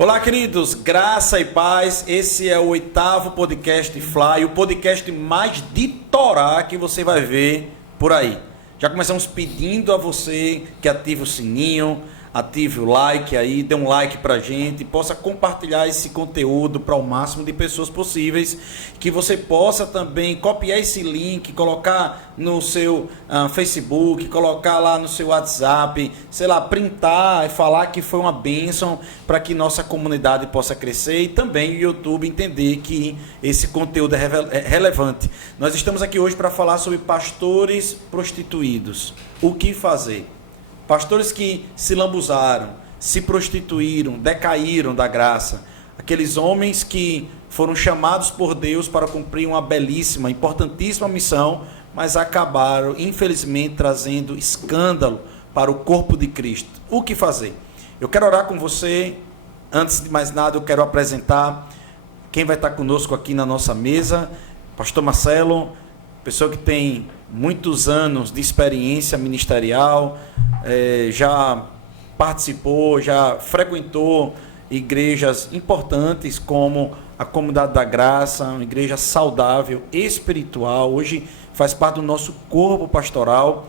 Olá, queridos, graça e paz. Esse é o 8º podcast Fly, o podcast mais de Torá que você vai ver por aí. Já começamos pedindo a você que ative o sininho, ative o like aí, dê um like pra gente, possa compartilhar esse conteúdo para o máximo de pessoas possíveis, que você possa também copiar esse link, colocar no seu Facebook, colocar lá no seu WhatsApp, sei lá, printar e falar que foi uma bênção para que nossa comunidade possa crescer e também o YouTube entender que esse conteúdo é relevante. Nós estamos aqui hoje para falar sobre pastores prostituídos. O que fazer? Pastores que se lambuzaram, se prostituíram, decaíram da graça. Aqueles homens que foram chamados por Deus para cumprir uma belíssima, importantíssima missão, mas acabaram, infelizmente, trazendo escândalo para o corpo de Cristo. O que fazer? Eu quero orar com você. Antes de mais nada, eu quero apresentar quem vai estar conosco aqui na nossa mesa. Pastor Marcelo, pessoa que tem muitos anos de experiência ministerial, já participou, já frequentou igrejas importantes como a Comunidade da Graça, uma igreja saudável, espiritual, hoje faz parte do nosso corpo pastoral.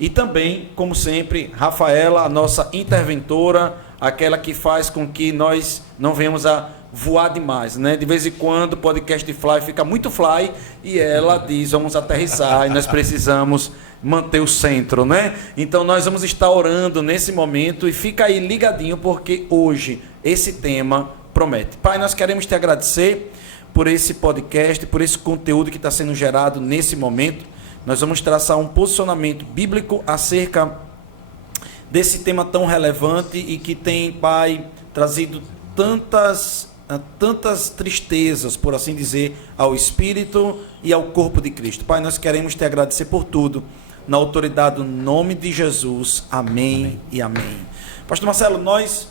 E também, como sempre, Rafaela, a nossa interventora, aquela que faz com que nós não venhamos a voar demais, né? De vez em quando o podcast de Fly fica muito fly e ela diz, vamos aterrissar e nós precisamos manter o centro, né? Então nós vamos estar orando nesse momento e fica aí ligadinho porque hoje esse tema promete. Pai, nós queremos te agradecer por esse podcast, por esse conteúdo que está sendo gerado nesse momento. Nós vamos traçar um posicionamento bíblico acerca desse tema tão relevante e que tem, Pai, trazido tantas tristezas, por assim dizer, ao Espírito e ao corpo de Cristo. Pai, nós queremos te agradecer por tudo, na autoridade do nome de Jesus. Amém e amém. Pastor Marcelo, nós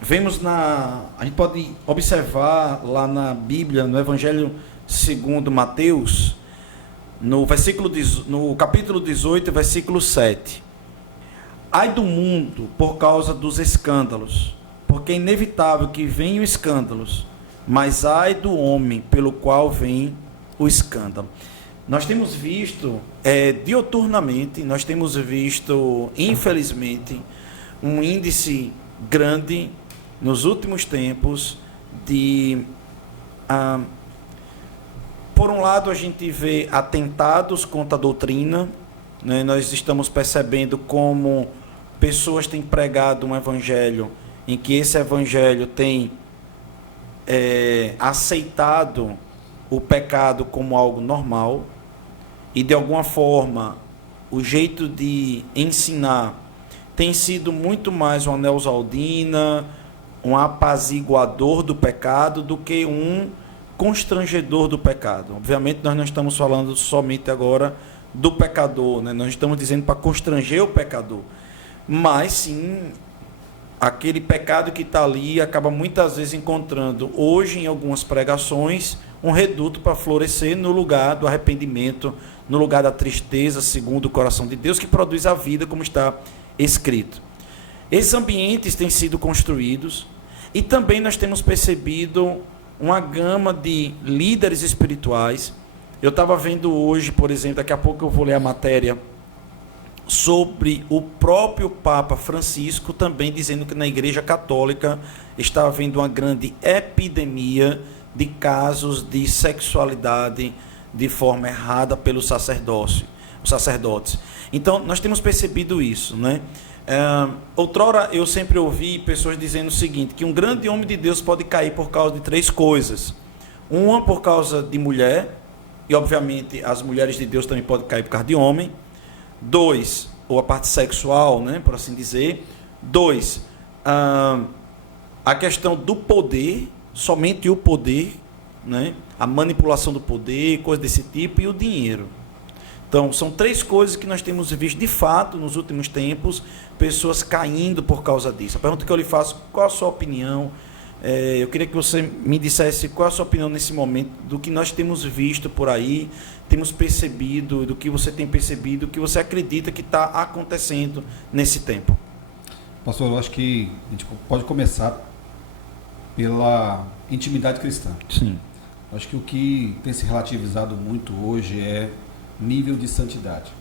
vemos a gente pode observar lá na Bíblia, no Evangelho segundo Mateus, no capítulo 18, versículo 7. Ai do mundo por causa dos escândalos, porque é inevitável que venham escândalos, mas ai do homem pelo qual vem o escândalo. Nós temos visto, dioturnamente, nós temos visto, infelizmente, um índice grande nos últimos tempos de... por um lado, a gente vê atentados contra a doutrina, né? Nós estamos percebendo como pessoas têm pregado um evangelho em que esse evangelho tem aceitado o pecado como algo normal e, de alguma forma, o jeito de ensinar tem sido muito mais uma neosaldina, um apaziguador do pecado do que um constrangedor do pecado. Obviamente, nós não estamos falando somente agora do pecador, né? Nós estamos dizendo para constranger o pecador, mas sim aquele pecado que está ali acaba muitas vezes encontrando hoje em algumas pregações um reduto para florescer no lugar do arrependimento, no lugar da tristeza segundo o coração de Deus, que produz a vida, como está escrito. Esses ambientes têm sido construídos e também nós temos percebido uma gama de líderes espirituais. Eu estava vendo hoje, por exemplo, daqui a pouco eu vou ler a matéria, sobre o próprio Papa Francisco também dizendo que na Igreja Católica está havendo uma grande epidemia de casos de sexualidade de forma errada pelos sacerdotes. Então, nós temos percebido isso, né? Outrora, eu sempre ouvi pessoas dizendo o seguinte, que um grande homem de Deus pode cair por causa de 3 coisas. Uma, por causa de mulher, e obviamente as mulheres de Deus também podem cair por causa de homem. 2, ou a parte sexual, né, por assim dizer. 2, a questão do poder, somente o poder, né, a manipulação do poder, coisas desse tipo, e o dinheiro. Então, são 3 coisas que nós temos visto, de fato, nos últimos tempos, pessoas caindo por causa disso. A pergunta que eu lhe faço, qual a sua opinião? Eu queria que você me dissesse qual a sua opinião nesse momento, do que nós temos visto por aí, temos percebido, do que você tem percebido, o que você acredita que está acontecendo nesse tempo. Pastor, eu acho que a gente pode começar pela intimidade cristã. Sim. Eu acho que o que tem se relativizado muito hoje é nível de santidade.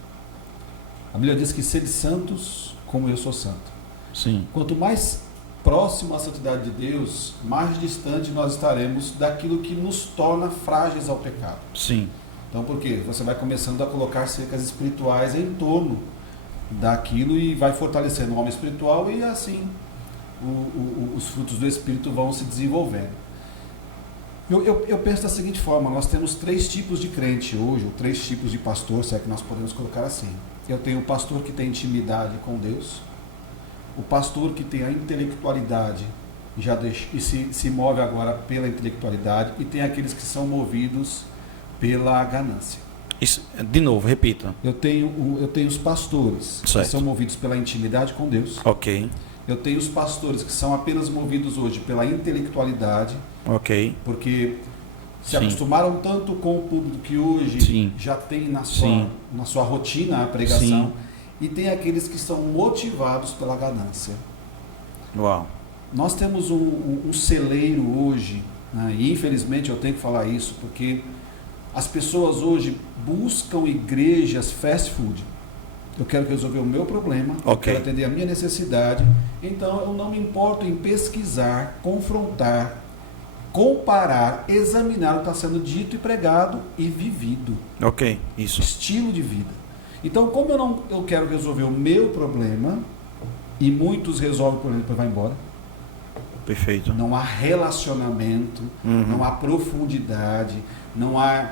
A Bíblia diz que sede santos como eu sou santo. Sim. Quanto mais próximo à santidade de Deus, mais distante nós estaremos daquilo que nos torna frágeis ao pecado. Sim. Então, por quê? Você vai começando a colocar cercas espirituais em torno daquilo e vai fortalecendo o homem espiritual e assim os frutos do Espírito vão se desenvolvendo. Eu penso da seguinte forma, nós temos 3 tipos de crente hoje, ou 3 tipos de pastor, se é que nós podemos colocar assim. Eu tenho o pastor que tem intimidade com Deus, o pastor que tem a intelectualidade e se move agora pela intelectualidade, e tem aqueles que são movidos pela ganância. Isso, de novo, repita. Eu tenho os pastores certo. Que são movidos pela intimidade com Deus. Ok. Eu tenho os pastores que são apenas movidos hoje pela intelectualidade. Ok. Porque se Sim. acostumaram tanto com o público que hoje Sim. já tem na Sim. sua rotina a pregação. Sim. E tem aqueles que são motivados pela ganância. Uau. Nós temos um celeiro hoje, né? E infelizmente eu tenho que falar isso, porque as pessoas hoje buscam igrejas fast food. Eu quero resolver o meu problema, eu quero atender a minha necessidade, então eu não me importo em pesquisar, confrontar, comparar, examinar o que está sendo dito e pregado e vivido. Ok, isso. Estilo de vida. Então, como eu quero resolver o meu problema, e muitos resolvem o problema e depois vai embora. Perfeito. Não há relacionamento, não há profundidade, não há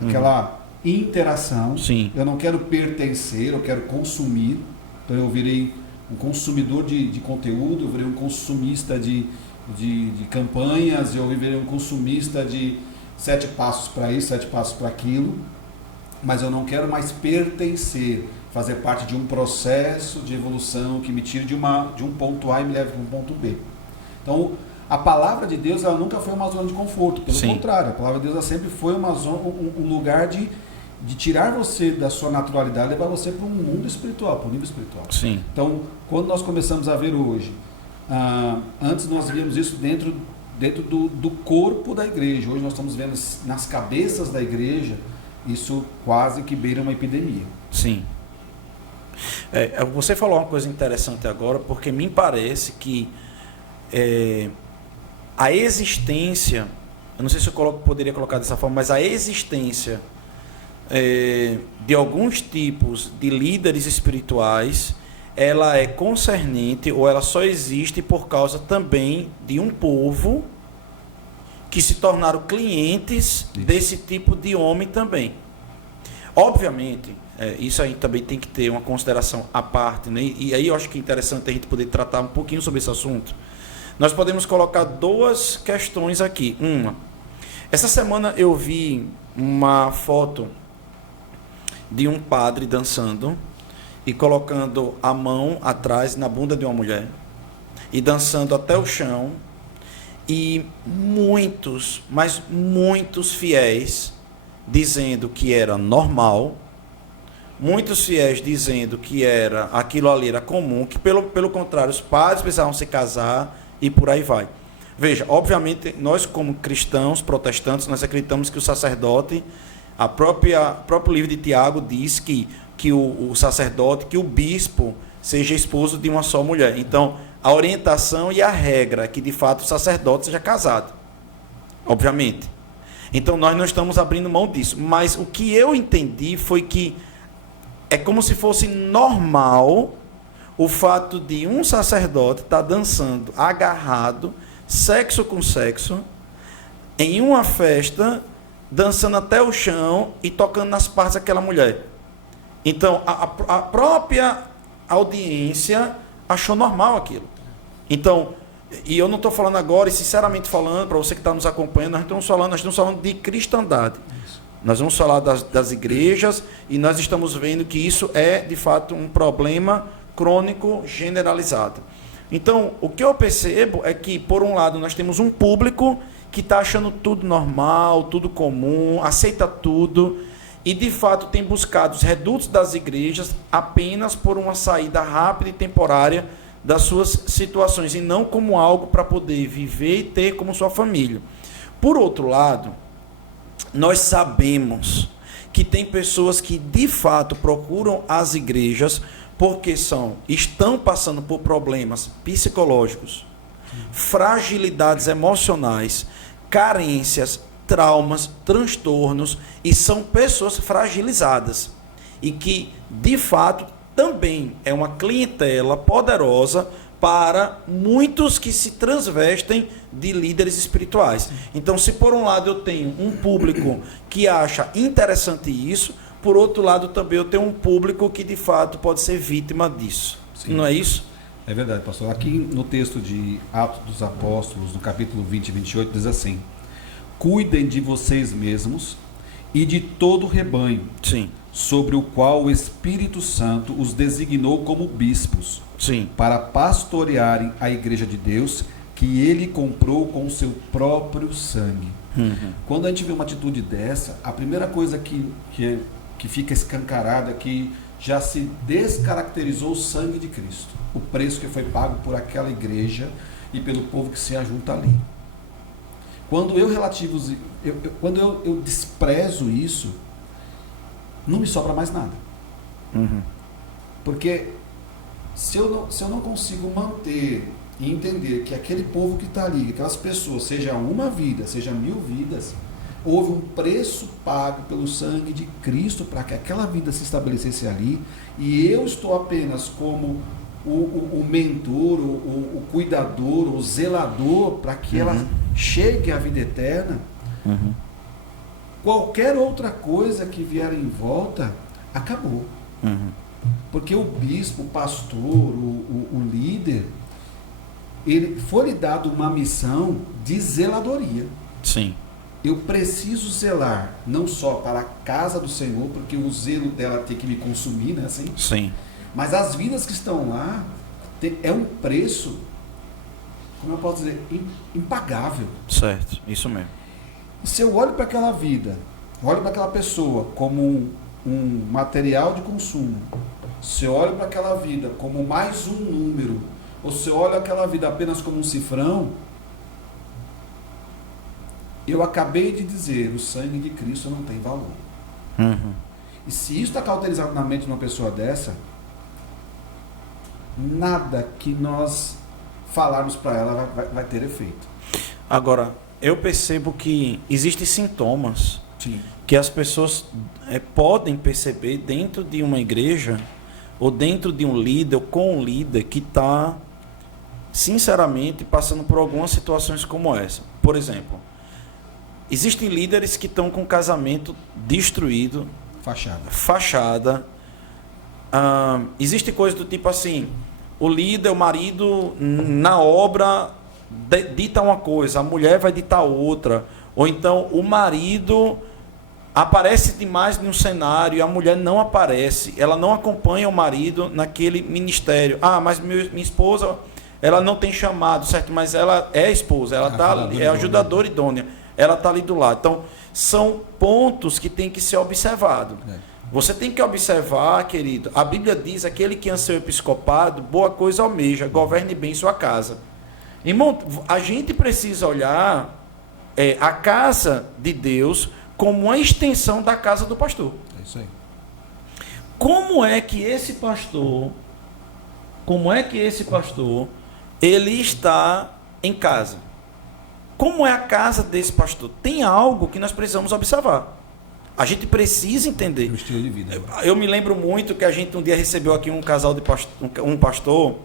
aquela interação. Sim. Eu não quero pertencer, eu quero consumir. Então eu virei um consumidor de conteúdo, eu virei um consumista de campanhas, eu virei um consumista de 7 passos para isso, 7 passos para aquilo, mas eu não quero mais pertencer, fazer parte de um processo de evolução que me tire de um ponto A e me leve para um ponto B. Então, a palavra de Deus, ela nunca foi uma zona de conforto, pelo contrário, a palavra de Deus ela sempre foi um lugar de tirar você da sua naturalidade e levar você para um mundo espiritual, para um nível espiritual. Sim. Então, quando nós começamos a ver hoje, antes nós víamos isso dentro do corpo da igreja, hoje nós estamos vendo nas cabeças da igreja, isso quase que beira uma epidemia. Sim. Você falou uma coisa interessante agora, porque me parece que a existência, eu não sei se eu poderia colocar dessa forma, mas a existência de alguns tipos de líderes espirituais, ela é concernente, ou ela só existe por causa também de um povo que se tornaram clientes desse tipo de homem também. Obviamente, isso aí também tem que ter uma consideração à parte, né? E aí eu acho que é interessante a gente poder tratar um pouquinho sobre esse assunto. Nós podemos colocar 2 questões aqui. Uma, essa semana eu vi uma foto de um padre dançando e colocando a mão atrás na bunda de uma mulher e dançando até o chão, e muitos, mas muitos fiéis dizendo que era normal, muitos fiéis dizendo que aquilo ali era comum, que pelo contrário, os padres precisavam se casar e por aí vai. Veja, obviamente, nós como cristãos, protestantes, nós acreditamos que o sacerdote, o próprio livro de Tiago diz que o sacerdote, que o bispo seja esposo de uma só mulher. Então, a orientação e a regra é que, de fato, o sacerdote seja casado. Obviamente. Então, nós não estamos abrindo mão disso. Mas o que eu entendi foi que é como se fosse normal o fato de um sacerdote estar dançando agarrado, sexo com sexo, em uma festa, dançando até o chão e tocando nas partes daquela mulher. Então, a própria audiência achou normal aquilo. Então, e eu não estou falando agora, e sinceramente falando, para você que está nos acompanhando, nós estamos falando de cristandade. Isso. Nós vamos falar das igrejas e nós estamos vendo que isso é, de fato, um problema crônico generalizado. Então, o que eu percebo é que, por um lado, nós temos um público que está achando tudo normal, tudo comum, aceita tudo, e, de fato, tem buscado os redutos das igrejas apenas por uma saída rápida e temporária das suas situações, e não como algo para poder viver e ter como sua família. Por outro lado, nós sabemos que tem pessoas que, de fato, procuram as igrejas porque estão passando por problemas psicológicos, fragilidades emocionais, carências, traumas, transtornos, e são pessoas fragilizadas e que, de fato, também é uma clientela poderosa para muitos que se transvestem de líderes espirituais. Então, se por um lado eu tenho um público que acha interessante isso, por outro lado também eu tenho um público que de fato pode ser vítima disso. Sim. Não é isso? É verdade, pastor. Aqui no texto de Atos dos Apóstolos, no capítulo 20 e 28, diz assim: cuidem de vocês mesmos e de todo o rebanho, sim, sobre o qual o Espírito Santo os designou como bispos, sim, para pastorearem a igreja de Deus, que ele comprou com o seu próprio sangue. Uhum. Quando a gente vê uma atitude dessa, a primeira coisa que fica escancarada é que já se descaracterizou o sangue de Cristo, o preço que foi pago por aquela igreja e pelo povo que se ajunta ali. Quando eu desprezo isso, não me sobra mais nada. Uhum. Porque se eu não consigo manter e entender que aquele povo que está ali, aquelas pessoas, seja uma vida, seja 1000 vidas, houve um preço pago pelo sangue de Cristo para que aquela vida se estabelecesse ali, e eu estou apenas como o mentor, o cuidador, o zelador para que ela chegue à vida eterna. Uhum. Qualquer outra coisa que vier em volta, acabou. Uhum. Porque o bispo, o pastor, o líder, ele foi-lhe dado uma missão de zeladoria. Sim. Eu preciso zelar, não só para a casa do Senhor, porque o zelo dela tem que me consumir, né? Assim? Sim. Mas as vidas que estão lá, é um preço, como eu posso dizer, impagável. Certo, isso mesmo. Se eu olho para aquela vida, olho para aquela pessoa como um material de consumo, se eu olho para aquela vida como mais um número, ou se eu olho aquela vida apenas como um cifrão, eu acabei de dizer, o sangue de Cristo não tem valor. Uhum. E se isso está cauterizado na mente de uma pessoa dessa, nada que nós falarmos para ela vai ter efeito. Agora, eu percebo que existem sintomas, sim, que as pessoas podem perceber dentro de uma igreja, ou dentro de um líder, ou com um líder que está, sinceramente, passando por algumas situações como essa. Por exemplo, existem líderes que estão com o casamento destruído, fachada. Existe coisa do tipo assim, o líder, o marido, na obra, dita uma coisa, a mulher vai ditar outra. Ou então o marido aparece demais no cenário e a mulher não aparece, ela não acompanha o marido naquele ministério. Mas minha esposa, ela não tem chamado, certo? Mas ela é esposa, ela é ajudadora idônea, ela está ali do lado. Então, são pontos que tem que ser observados. Você tem que observar, querido, a Bíblia diz, aquele que anseia o episcopado, boa coisa almeja, governe bem sua casa. Irmão, a gente precisa olhar a casa de Deus como uma extensão da casa do pastor. É isso aí. Como é que esse pastor, ele está em casa? Como é a casa desse pastor? Tem algo que nós precisamos observar. A gente precisa entender. O estilo de vida. Eu me lembro muito que a gente um dia recebeu aqui um casal de um pastor,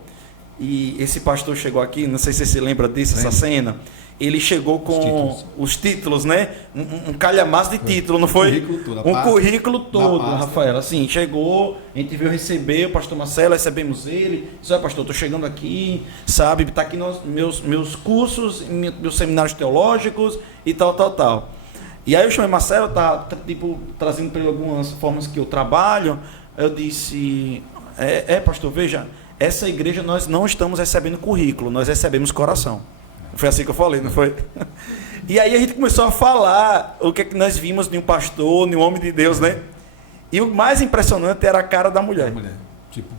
e esse pastor chegou aqui, não sei se você se lembra disso, essa cena. Ele chegou com os títulos, né? Um calhamaço de título, não foi? Currículo todo, Rafael. Assim, chegou, a gente veio receber o pastor Marcelo, recebemos ele. Disse, olha, pastor, estou chegando aqui, sabe? Está aqui meus cursos, meus seminários teológicos e tal. E aí eu chamei Marcelo, trazendo para ele algumas formas que eu trabalho. Eu disse, pastor, veja, essa igreja nós não estamos recebendo currículo, nós recebemos coração. Foi assim que eu falei, não foi? E aí a gente começou a falar o que é que nós vimos de um pastor, de um homem de Deus, né? E o mais impressionante era a cara da mulher. Tipo,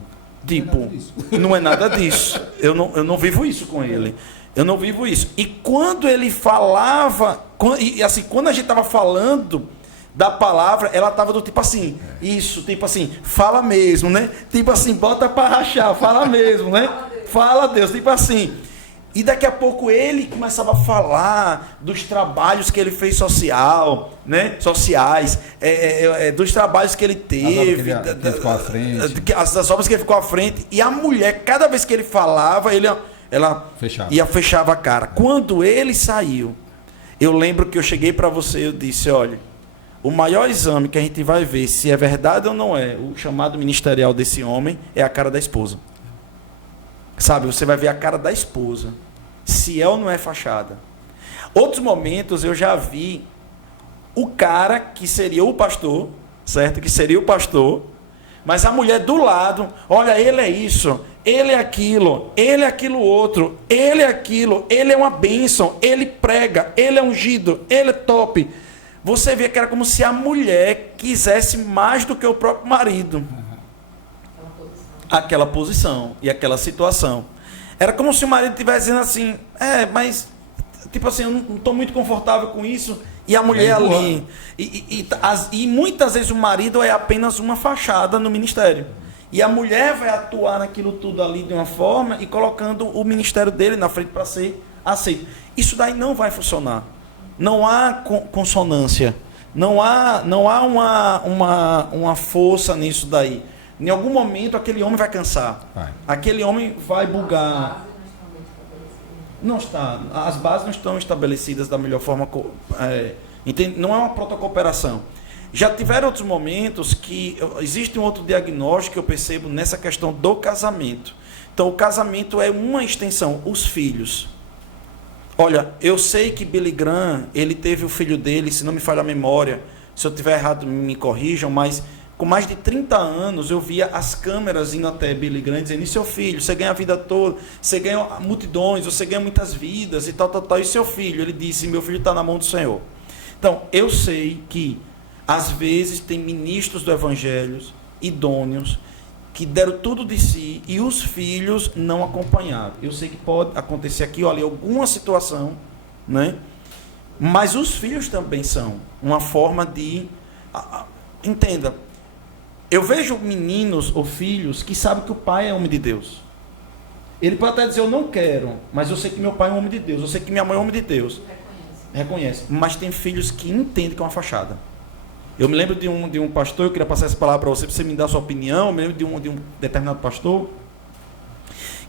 não é nada disso. Eu não vivo isso com ele. Eu não vivo isso. E quando ele falava, quando a gente estava falando da palavra, ela estava do tipo assim, tipo assim, fala mesmo, né? Tipo assim, bota para rachar, fala mesmo, né? Fala Deus, tipo assim. E daqui a pouco ele começava a falar dos trabalhos que ele fez sociais, dos trabalhos que ele teve, das obras que ele ficou à frente. E a mulher, cada vez que ele falava, ela fechava a cara. Quando ele saiu, eu lembro que eu cheguei para você e eu disse, olha, o maior exame que a gente vai ver se é verdade ou não é, o chamado ministerial desse homem, é a cara da esposa. Sabe, você vai ver a cara da esposa, se é ou não é fachada. Outros momentos eu já vi o cara que seria o pastor, certo? Que seria o pastor, mas a mulher do lado, olha, ele é isso, ele é aquilo outro, ele é aquilo, ele é uma bênção, ele prega, ele é ungido, ele é top. Você vê que era como se a mulher quisesse mais do que o próprio marido. Aquela posição e aquela situação. Era como se o marido estivesse dizendo assim, mas, tipo assim, eu não estou muito confortável com isso, e a mulher ali. E muitas vezes o marido é apenas uma fachada no ministério. E a mulher vai atuar naquilo tudo ali de uma forma e colocando o ministério dele na frente para ser aceito. Isso daí não vai funcionar. Não há consonância. Não há uma força nisso daí. Em algum momento aquele homem vai cansar. Aquele homem vai bugar. Não está. As bases não estão estabelecidas da melhor forma. Não é uma protocooperação. Já tiveram outros momentos que existe um outro diagnóstico que eu percebo nessa questão do casamento. Então o casamento é uma extensão. Os filhos. Olha, eu sei que Billy Graham, ele teve o filho dele, se não me falha a memória, se eu estiver errado me corrijam, mas com mais de 30 anos eu via as câmeras indo até Billy Graham dizendo, e seu filho, você ganha a vida toda, você ganha multidões, você ganha muitas vidas e tal, e seu filho? Ele disse, meu filho está na mão do Senhor. Então, eu sei que às vezes tem ministros do evangelho, idôneos, que deram tudo de si e os filhos não acompanharam. Eu sei que pode acontecer aqui ou ali alguma situação, né? Mas os filhos também são uma forma de... Entenda, eu vejo meninos ou filhos que sabem que o pai é homem de Deus. Ele pode até dizer, eu não quero, mas eu sei que meu pai é um homem de Deus, eu sei que minha mãe é um homem de Deus. Reconhece. Mas tem filhos que entendem que é uma fachada. Eu me lembro de um pastor, eu queria passar essa palavra para você me dar a sua opinião. Eu me lembro de um determinado pastor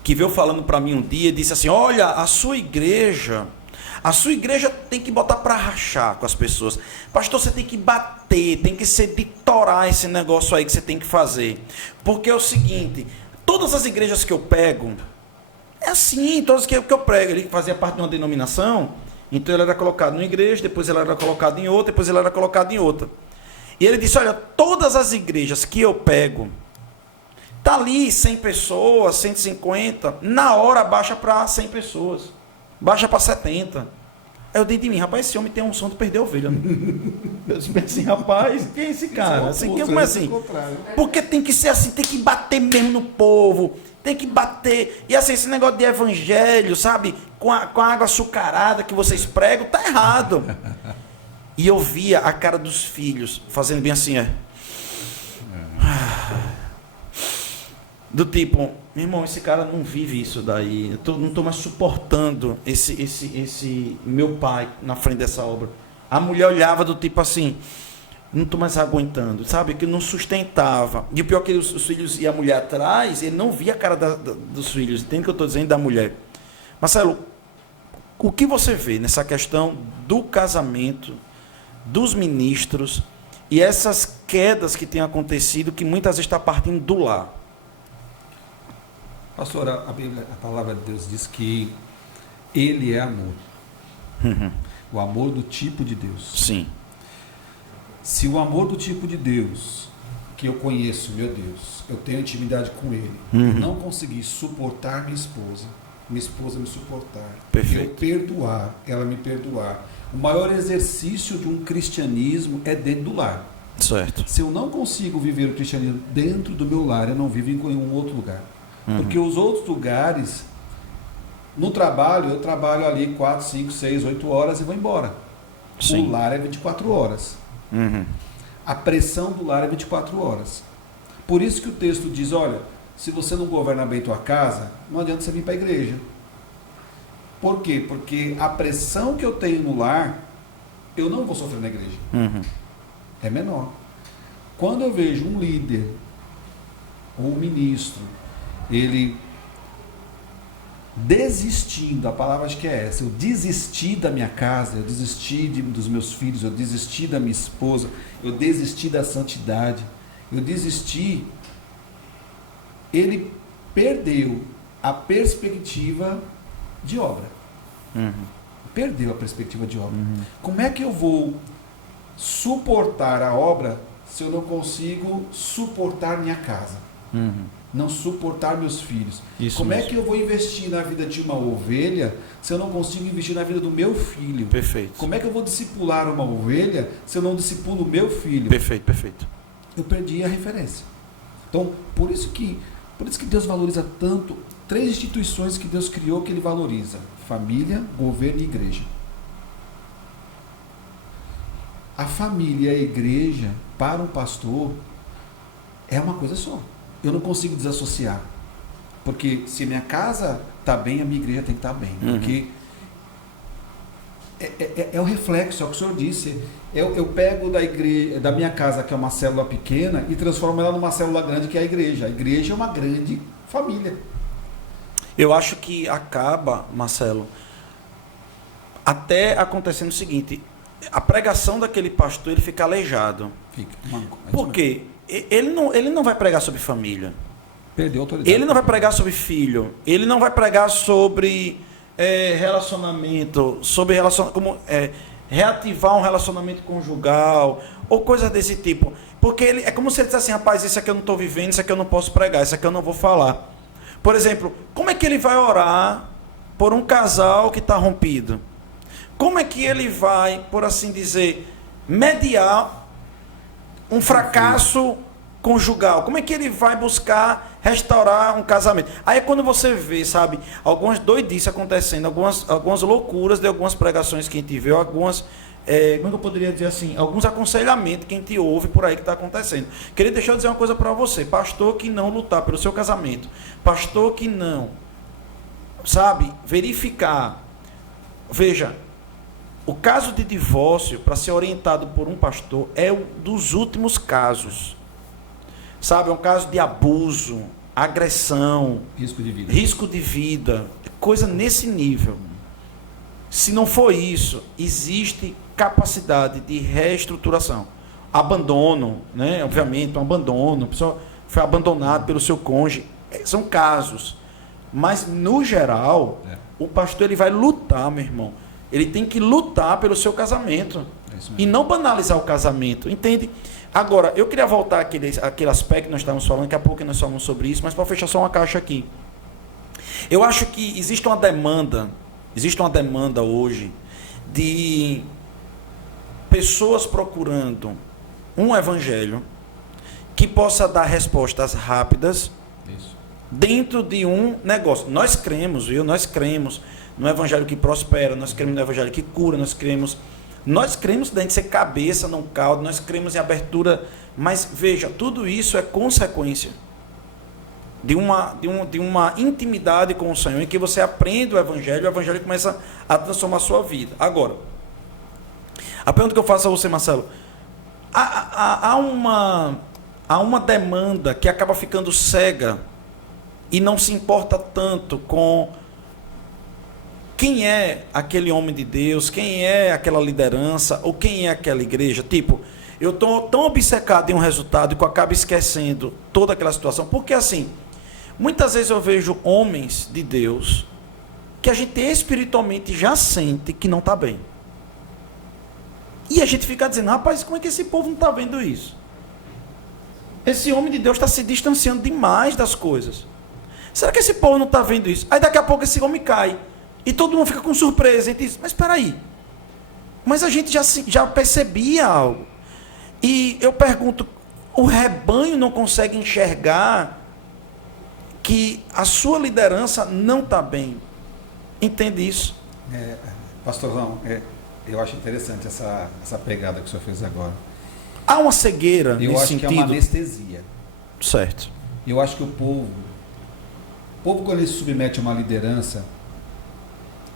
que veio falando para mim um dia e disse assim, olha, a sua igreja tem que botar para rachar com as pessoas. Pastor, você tem que bater, tem que editorar esse negócio aí que você tem que fazer. Porque é o seguinte, todas as igrejas que eu pego, é assim, todas as que eu prego, ele fazia parte de uma denominação, então ele era colocado numa igreja, depois ele era colocado em outra, depois ele era colocado em outra. E ele disse, olha, todas as igrejas que eu pego, tá ali 100 pessoas, 150, na hora baixa para 100 pessoas, baixa para 70. Aí eu dei de mim, rapaz, esse homem tem um som de perder a ovelha. Eu disse assim, rapaz, quem é esse cara? Assim, como é assim? Porque tem que ser assim, tem que bater mesmo no povo, tem que bater. E assim, esse negócio de evangelho, sabe? Com a água açucarada que vocês pregam, tá errado. E eu via a cara dos filhos fazendo bem assim, do tipo, meu irmão, esse cara não vive isso daí. Eu não estou mais suportando esse meu pai na frente dessa obra. A mulher olhava do tipo assim, não estou mais aguentando, sabe? Que não sustentava. E o pior é que os filhos e a mulher atrás, ele não via a cara dos filhos. Entende o que eu estou dizendo? Da mulher. Marcelo, o que você vê nessa questão do casamento, dos ministros e essas quedas que têm acontecido, que muitas vezes está partindo do lar? Pastor, a Bíblia, a palavra de Deus diz que Ele é amor. O amor do tipo de Deus. Sim. Se o amor do tipo de Deus, que eu conheço, meu Deus, eu tenho intimidade com Ele, não conseguir suportar minha esposa me suportar, Perfeito. eu perdoar, ela me perdoar. O maior exercício de um cristianismo é dentro do lar. Certo. Se eu não consigo viver o cristianismo dentro do meu lar, eu não vivo em nenhum outro lugar. Porque os outros lugares, no trabalho, eu trabalho ali 4, 5, 6, 8 horas e vou embora. Sim. O lar é 24 horas. A pressão do lar é 24 horas. Por isso que o texto diz, olha, se você não governa bem tua casa, não adianta você vir para a igreja. Por quê? Porque a pressão que eu tenho no lar, eu não vou sofrer na igreja. É menor. Quando eu vejo um líder, ou um ministro, ele desistindo, a palavra acho que é essa, eu desisti da minha casa, eu desisti dos meus filhos, eu desisti da minha esposa, eu desisti da santidade, eu desisti, ele perdeu a perspectiva de obra. Perdeu a perspectiva de obra. Como é que eu vou suportar a obra se eu não consigo suportar minha casa? Não suportar meus filhos. Isso Como mesmo. é que eu vou investir na vida de uma ovelha se eu não consigo investir na vida do meu filho? Perfeito. Como é que eu vou discipular uma ovelha se eu não discipulo o meu filho? Perfeito, perfeito. Eu perdi a referência. Então, por isso que Deus valoriza tanto 3 instituições que Deus criou que Ele valoriza: família, governo e igreja. A família e a igreja, para um pastor, é uma coisa só. Eu não consigo desassociar. Porque se minha casa está bem, a minha igreja tem que estar bem. Porque é o reflexo, é o que o senhor disse. Eu pego da minha casa, que é uma célula pequena, e transformo ela numa célula grande, que é a igreja. A igreja é uma grande família. Eu acho que acaba, Marcelo, até acontecendo o seguinte: a pregação daquele pastor, ele fica aleijado. Fica. Por quê? Ele não vai pregar sobre família. Perdeu a autoridade. Ele não vai pregar sobre filho. Ele não vai pregar sobre relacionamento, como reativar um relacionamento conjugal, ou coisas desse tipo. Porque é como se ele dissesse assim, rapaz, isso aqui eu não estou vivendo, isso aqui eu não posso pregar, isso aqui eu não vou falar. Por exemplo, como é que ele vai orar por um casal que está rompido? Como é que ele vai, por assim dizer, mediar um fracasso conjugal? Como é que ele vai buscar restaurar um casamento? Aí é quando você vê, sabe, algumas doidices acontecendo, algumas loucuras de algumas pregações que a gente vê, algumas, como eu poderia dizer assim, alguns aconselhamentos que a gente ouve por aí que está acontecendo. Queria deixar eu dizer uma coisa para você: pastor que não lutar pelo seu casamento, pastor que não, sabe, verificar, veja, o caso de divórcio, para ser orientado por um pastor, é um dos últimos casos. Sabe, é um caso de abuso, agressão, risco de vida, coisa nesse nível. Se não for isso, existe capacidade de reestruturação. Abandono, né? Obviamente, um abandono, a pessoa foi abandonada pelo seu cônjuge. São casos. Mas, no geral, o pastor ele vai lutar, meu irmão. Ele tem que lutar pelo seu casamento. E não banalizar o casamento, entende? Agora, eu queria voltar àquele aspecto que nós estávamos falando, daqui a pouco nós falamos sobre isso, mas para fechar só uma caixa aqui. Eu acho que existe uma demanda hoje de pessoas procurando um evangelho que possa dar respostas rápidas dentro de um negócio. Nós cremos, viu? Nós cremos no evangelho que prospera, nós cremos no evangelho que cura, nós cremos da gente ser cabeça, não cauda, nós cremos em abertura, mas veja, tudo isso é consequência de uma intimidade com o Senhor, em que você aprende o evangelho começa a transformar a sua vida. Agora, a pergunta que eu faço a você, Marcelo, há uma demanda que acaba ficando cega e não se importa tanto com quem é aquele homem de Deus, quem é aquela liderança, ou quem é aquela igreja. Tipo, eu estou tão obcecado em um resultado que eu acabo esquecendo toda aquela situação. Porque assim, muitas vezes eu vejo homens de Deus que a gente espiritualmente já sente que não está bem. E a gente fica dizendo, rapaz, como é que esse povo não está vendo isso? Esse homem de Deus está se distanciando demais das coisas. Será que esse povo não está vendo isso? Aí daqui a pouco esse homem cai. E todo mundo fica com surpresa. E diz, mas espera aí. Mas a gente já percebia algo. E eu pergunto, o rebanho não consegue enxergar que a sua liderança não está bem? Entende isso? Pastorzão, eu acho interessante essa pegada que o senhor fez agora. Há uma cegueira nesse sentido. Eu acho que é uma anestesia. Certo. Eu acho que o povo quando ele se submete a uma liderança,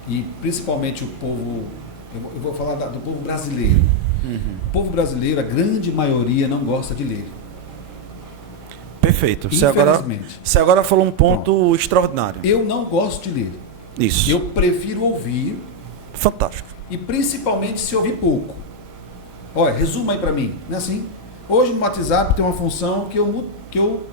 e principalmente o povo, eu vou falar do povo brasileiro. O povo brasileiro, a grande maioria, não gosta de ler. Perfeito. Você agora falou um ponto extraordinário. Eu não gosto de ler. Isso. Eu prefiro ouvir. Fantástico. E principalmente se ouvir pouco. Olha, resuma aí para mim. Não é assim? Hoje no WhatsApp tem uma função que eu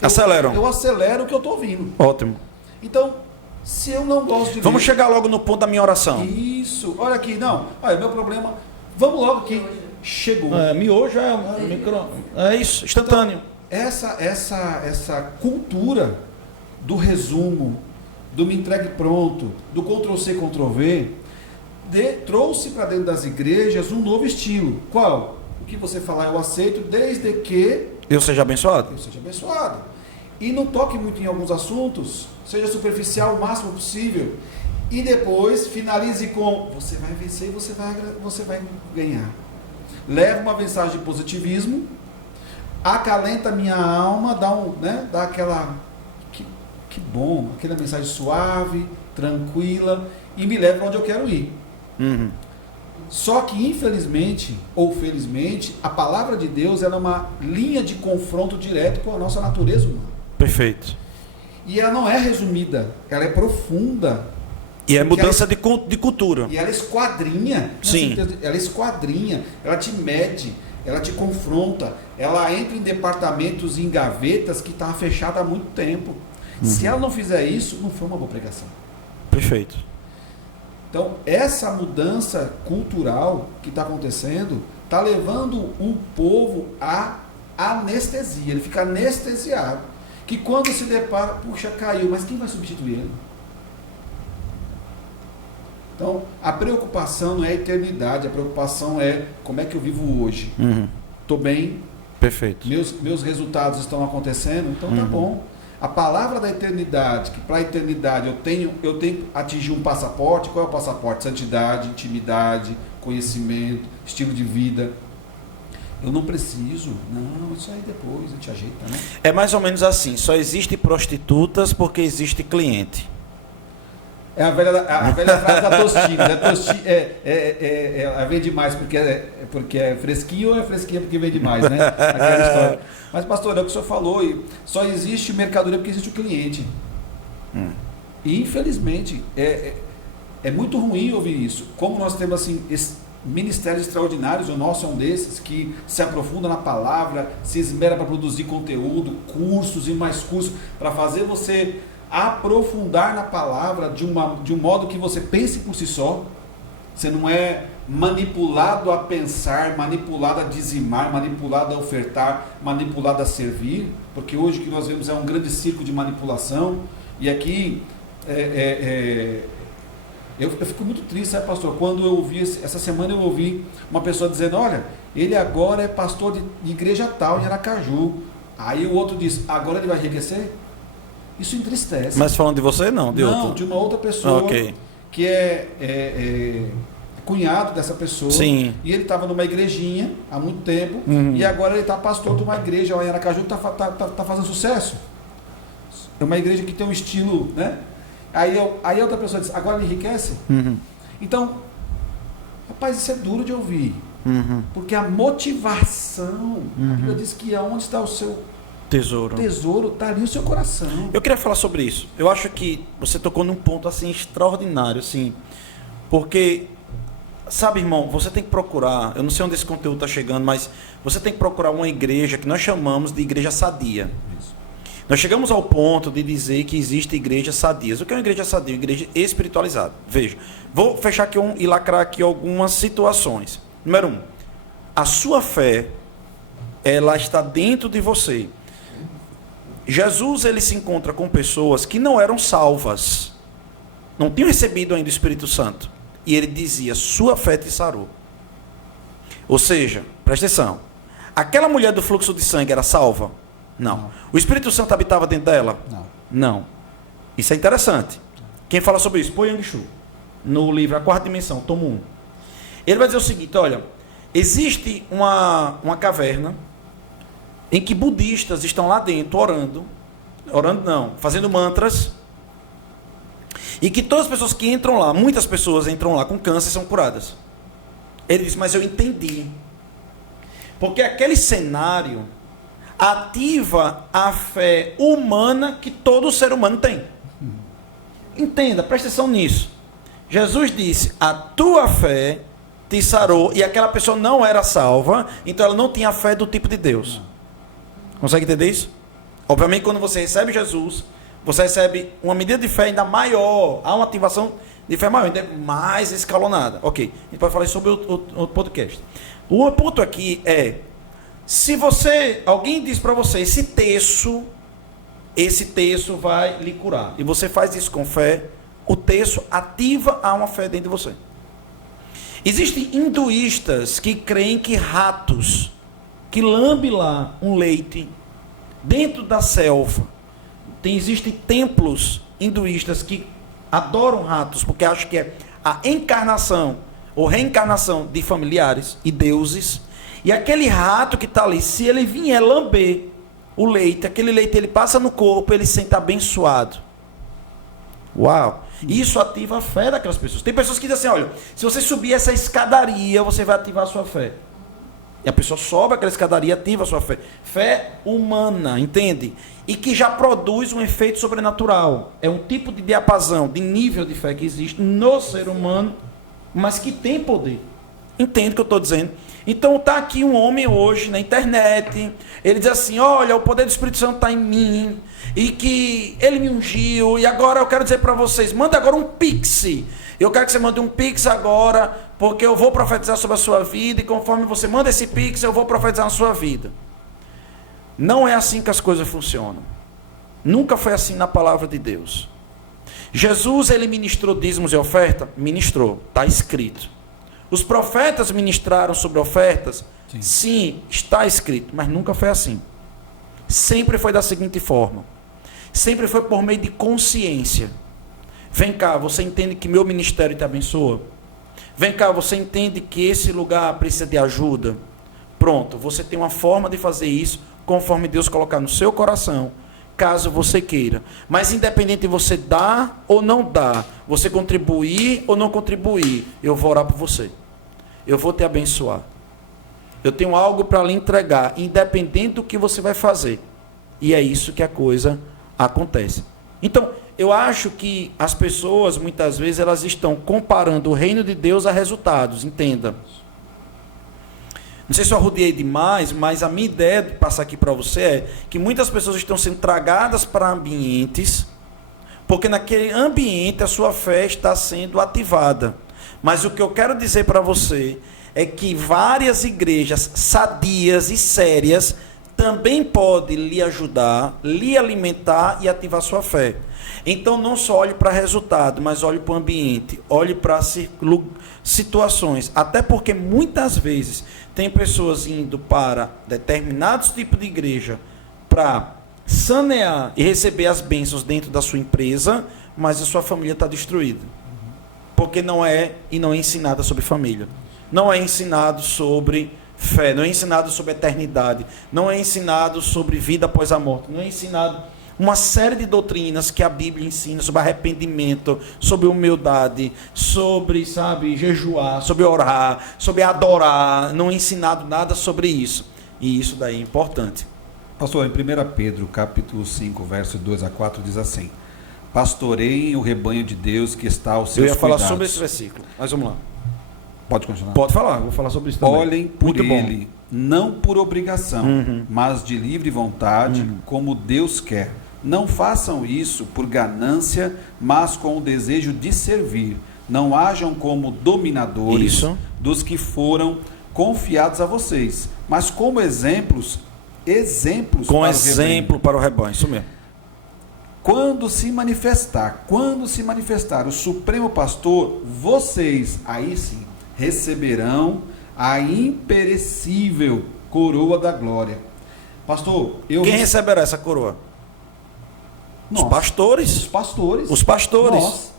acelero. Eu acelero o que eu estou ouvindo. Ótimo. Então, se eu não gosto de ler... Vamos chegar logo no ponto da minha oração. Isso. Olha aqui. Não. Olha, meu problema... Vamos logo aqui. Chegou. Miojo é isso. Instantâneo. Então, essa cultura do resumo, do me entregue pronto, do Ctrl+C, Ctrl+V, trouxe para dentro das igrejas um novo estilo. Qual? O que você falar eu aceito, desde que eu seja abençoado. Eu seja abençoado. E não toque muito em alguns assuntos, seja superficial o máximo possível. E depois finalize com você vai vencer e você vai ganhar. Leva uma mensagem de positivismo, acalenta a minha alma, dá aquela que bom, aquela mensagem suave, tranquila, e me leva onde eu quero ir. Só que infelizmente ou felizmente a palavra de Deus ela é uma linha de confronto direto com a nossa natureza humana. Perfeito. E ela não é resumida, ela é profunda. E é mudança de cultura. E ela esquadrinha. Sim. Ela esquadrinha, ela te mede, ela te confronta, ela entra em departamentos e em gavetas que estavam fechadas há muito tempo. Se ela não fizer isso, não foi uma boa pregação. Perfeito. Então, essa mudança cultural que está acontecendo está levando um povo à anestesia. Ele fica anestesiado. Que quando se depara, puxa, caiu, mas quem vai substituir ele? Então, a preocupação não é a eternidade, a preocupação é como é que eu vivo hoje. Estou bem? Perfeito. Meus resultados estão acontecendo? Então tá bom. A palavra da eternidade, que para a eternidade eu tenho que atingir um passaporte. Qual é o passaporte? Santidade, intimidade, conhecimento, estilo de vida. Eu não preciso. Não, isso aí depois a gente ajeita, né? É mais ou menos assim. Só existe prostitutas porque existe cliente. É a velha frase da Tostines. Ela vende mais porque é fresquinho ou é fresquinha porque vende mais, né? Aquela história. Mas, pastor, é o que o senhor falou. Só existe mercadoria porque existe o cliente. E, infelizmente, é muito ruim ouvir isso. Como nós temos assim, ministérios extraordinários, o nosso é um desses, que se aprofunda na palavra, se esmera para produzir conteúdo, cursos e mais cursos, para fazer você aprofundar na palavra de um modo que você pense por si só. Você não é manipulado a pensar, manipulado a dizimar, manipulado a ofertar, manipulado a servir, porque hoje o que nós vemos é um grande ciclo de manipulação. E aqui Eu fico muito triste, sabe, pastor? Quando eu ouvi, essa semana eu ouvi uma pessoa dizendo, olha, ele agora é pastor de igreja tal, em Aracaju. Aí o outro diz, agora ele vai enriquecer? Isso entristece. Mas falando de você, não, de outro. Não, de uma outra pessoa que é cunhado dessa pessoa. Sim. E ele estava numa igrejinha há muito tempo, e agora ele está pastor de uma igreja lá em Aracaju que está fazendo sucesso. É uma igreja que tem um estilo, né? Aí a outra pessoa diz, agora ele enriquece? Então, rapaz, isso é duro de ouvir. Porque a motivação, a Bíblia diz que aonde está o seu tesouro está ali no seu coração. Eu queria falar sobre isso. Eu acho que você tocou num ponto assim extraordinário, assim, porque, sabe, irmão, você tem que procurar, eu não sei onde esse conteúdo está chegando, mas você tem que procurar uma igreja que nós chamamos de igreja sadia. Isso. Nós chegamos ao ponto de dizer que existe igrejas sadias. O que é uma igreja sadia? Uma igreja espiritualizada. Veja, vou fechar aqui e lacrar aqui algumas situações. Número 1, a sua fé, ela está dentro de você. Jesus, ele se encontra com pessoas que não eram salvas, não tinham recebido ainda o Espírito Santo, e ele dizia, sua fé te sarou. Ou seja, presta atenção, aquela mulher do fluxo de sangue era salva? Não. O Espírito Santo habitava dentro dela? Não. Isso é interessante. Quem fala sobre isso? Poyang Shu, no livro A Quarta Dimensão, tomo 1. Ele vai dizer o seguinte, olha, existe uma caverna em que budistas estão lá dentro orando não, fazendo mantras, e que todas as pessoas que entram lá, muitas pessoas entram lá com câncer e são curadas. Ele diz, mas eu entendi, porque aquele cenário ativa a fé humana que todo ser humano tem. Entenda, presta atenção nisso. Jesus disse, a tua fé te sarou, e aquela pessoa não era salva, então ela não tinha a fé do tipo de Deus. Consegue entender isso? Obviamente, quando você recebe Jesus, você recebe uma medida de fé ainda maior, há uma ativação de fé maior, ainda mais escalonada. Ok, a gente pode falar sobre o podcast. O ponto aqui é, se alguém diz para você, esse terço vai lhe curar, e você faz isso com fé, o terço ativa a uma fé dentro de você. Existem hinduístas que creem que ratos que lambe lá um leite dentro da selva, existem templos hinduístas que adoram ratos, porque acham que é a encarnação ou reencarnação de familiares e deuses, e aquele rato que está ali, se ele vier lamber o leite, aquele leite ele passa no corpo, ele se sente abençoado. Uau! Isso ativa a fé daquelas pessoas. Tem pessoas que dizem assim, olha, se você subir essa escadaria, você vai ativar a sua fé. E a pessoa sobe aquela escadaria, ativa a sua fé. Fé humana, entende? E que já produz um efeito sobrenatural. É um tipo de diapasão, de nível de fé que existe no ser humano, mas que tem poder. Entende o que eu estou dizendo? Então está aqui um homem hoje na internet, ele diz assim, olha, o poder do Espírito Santo está em mim, e que ele me ungiu, e agora eu quero dizer para vocês, manda agora um pix. Eu quero que você mande um pix agora, porque eu vou profetizar sobre a sua vida, e conforme você manda esse pix, eu vou profetizar na sua vida. Não é assim que as coisas funcionam. Nunca foi assim na palavra de Deus. Jesus, ele ministrou dízimos e oferta? Ministrou, está escrito. Os profetas ministraram sobre ofertas? Sim, está escrito, mas nunca foi assim. Sempre foi da seguinte forma. Sempre foi por meio de consciência. Vem cá, você entende que meu ministério te abençoa? Vem cá, você entende que esse lugar precisa de ajuda? Pronto, você tem uma forma de fazer isso, conforme Deus colocar no seu coração, caso você queira. Mas independente de você dar ou não dar, você contribuir ou não contribuir, eu vou orar por você. Eu vou te abençoar. Eu tenho algo para lhe entregar, independente do que você vai fazer. E é isso que a coisa acontece. Então, eu acho que as pessoas, muitas vezes, elas estão comparando o reino de Deus a resultados, entenda. Não sei se eu arrodeei demais, mas a minha ideia de passar aqui para você é que muitas pessoas estão sendo tragadas para ambientes, porque naquele ambiente a sua fé está sendo ativada. Mas o que eu quero dizer para você é que várias igrejas sadias e sérias também podem lhe ajudar, lhe alimentar e ativar sua fé. Então não só olhe para resultado, mas olhe para o ambiente, olhe para situações. Até porque muitas vezes tem pessoas indo para determinados tipos de igreja para sanear e receber as bênçãos dentro da sua empresa, mas a sua família está destruída. Porque não é ensinada sobre família. Não é ensinado sobre fé, não é ensinado sobre eternidade, não é ensinado sobre vida após a morte, não é ensinado uma série de doutrinas que a Bíblia ensina sobre arrependimento, sobre humildade, sobre, jejuar, sobre orar, sobre adorar. Não é ensinado nada sobre isso. E isso daí é importante. Pastor, em 1 Pedro, capítulo 5, verso 2 a 4, diz assim: pastoreiem o rebanho de Deus que está aos seus cuidados. Eu ia falar sobre esse versículo, mas vamos lá. Pode continuar? Pode falar, vou falar sobre isso também. Olhem por ele, não por obrigação, mas de livre vontade, como Deus quer. Não façam isso por ganância, mas com o desejo de servir. Não hajam como dominadores dos que foram confiados a vocês, mas como exemplos para o rebanho. Isso mesmo. Quando se manifestar o Supremo Pastor, vocês, aí sim, receberão a imperecível coroa da glória. Pastor, quem receberá essa coroa? Os pastores. Os pastores.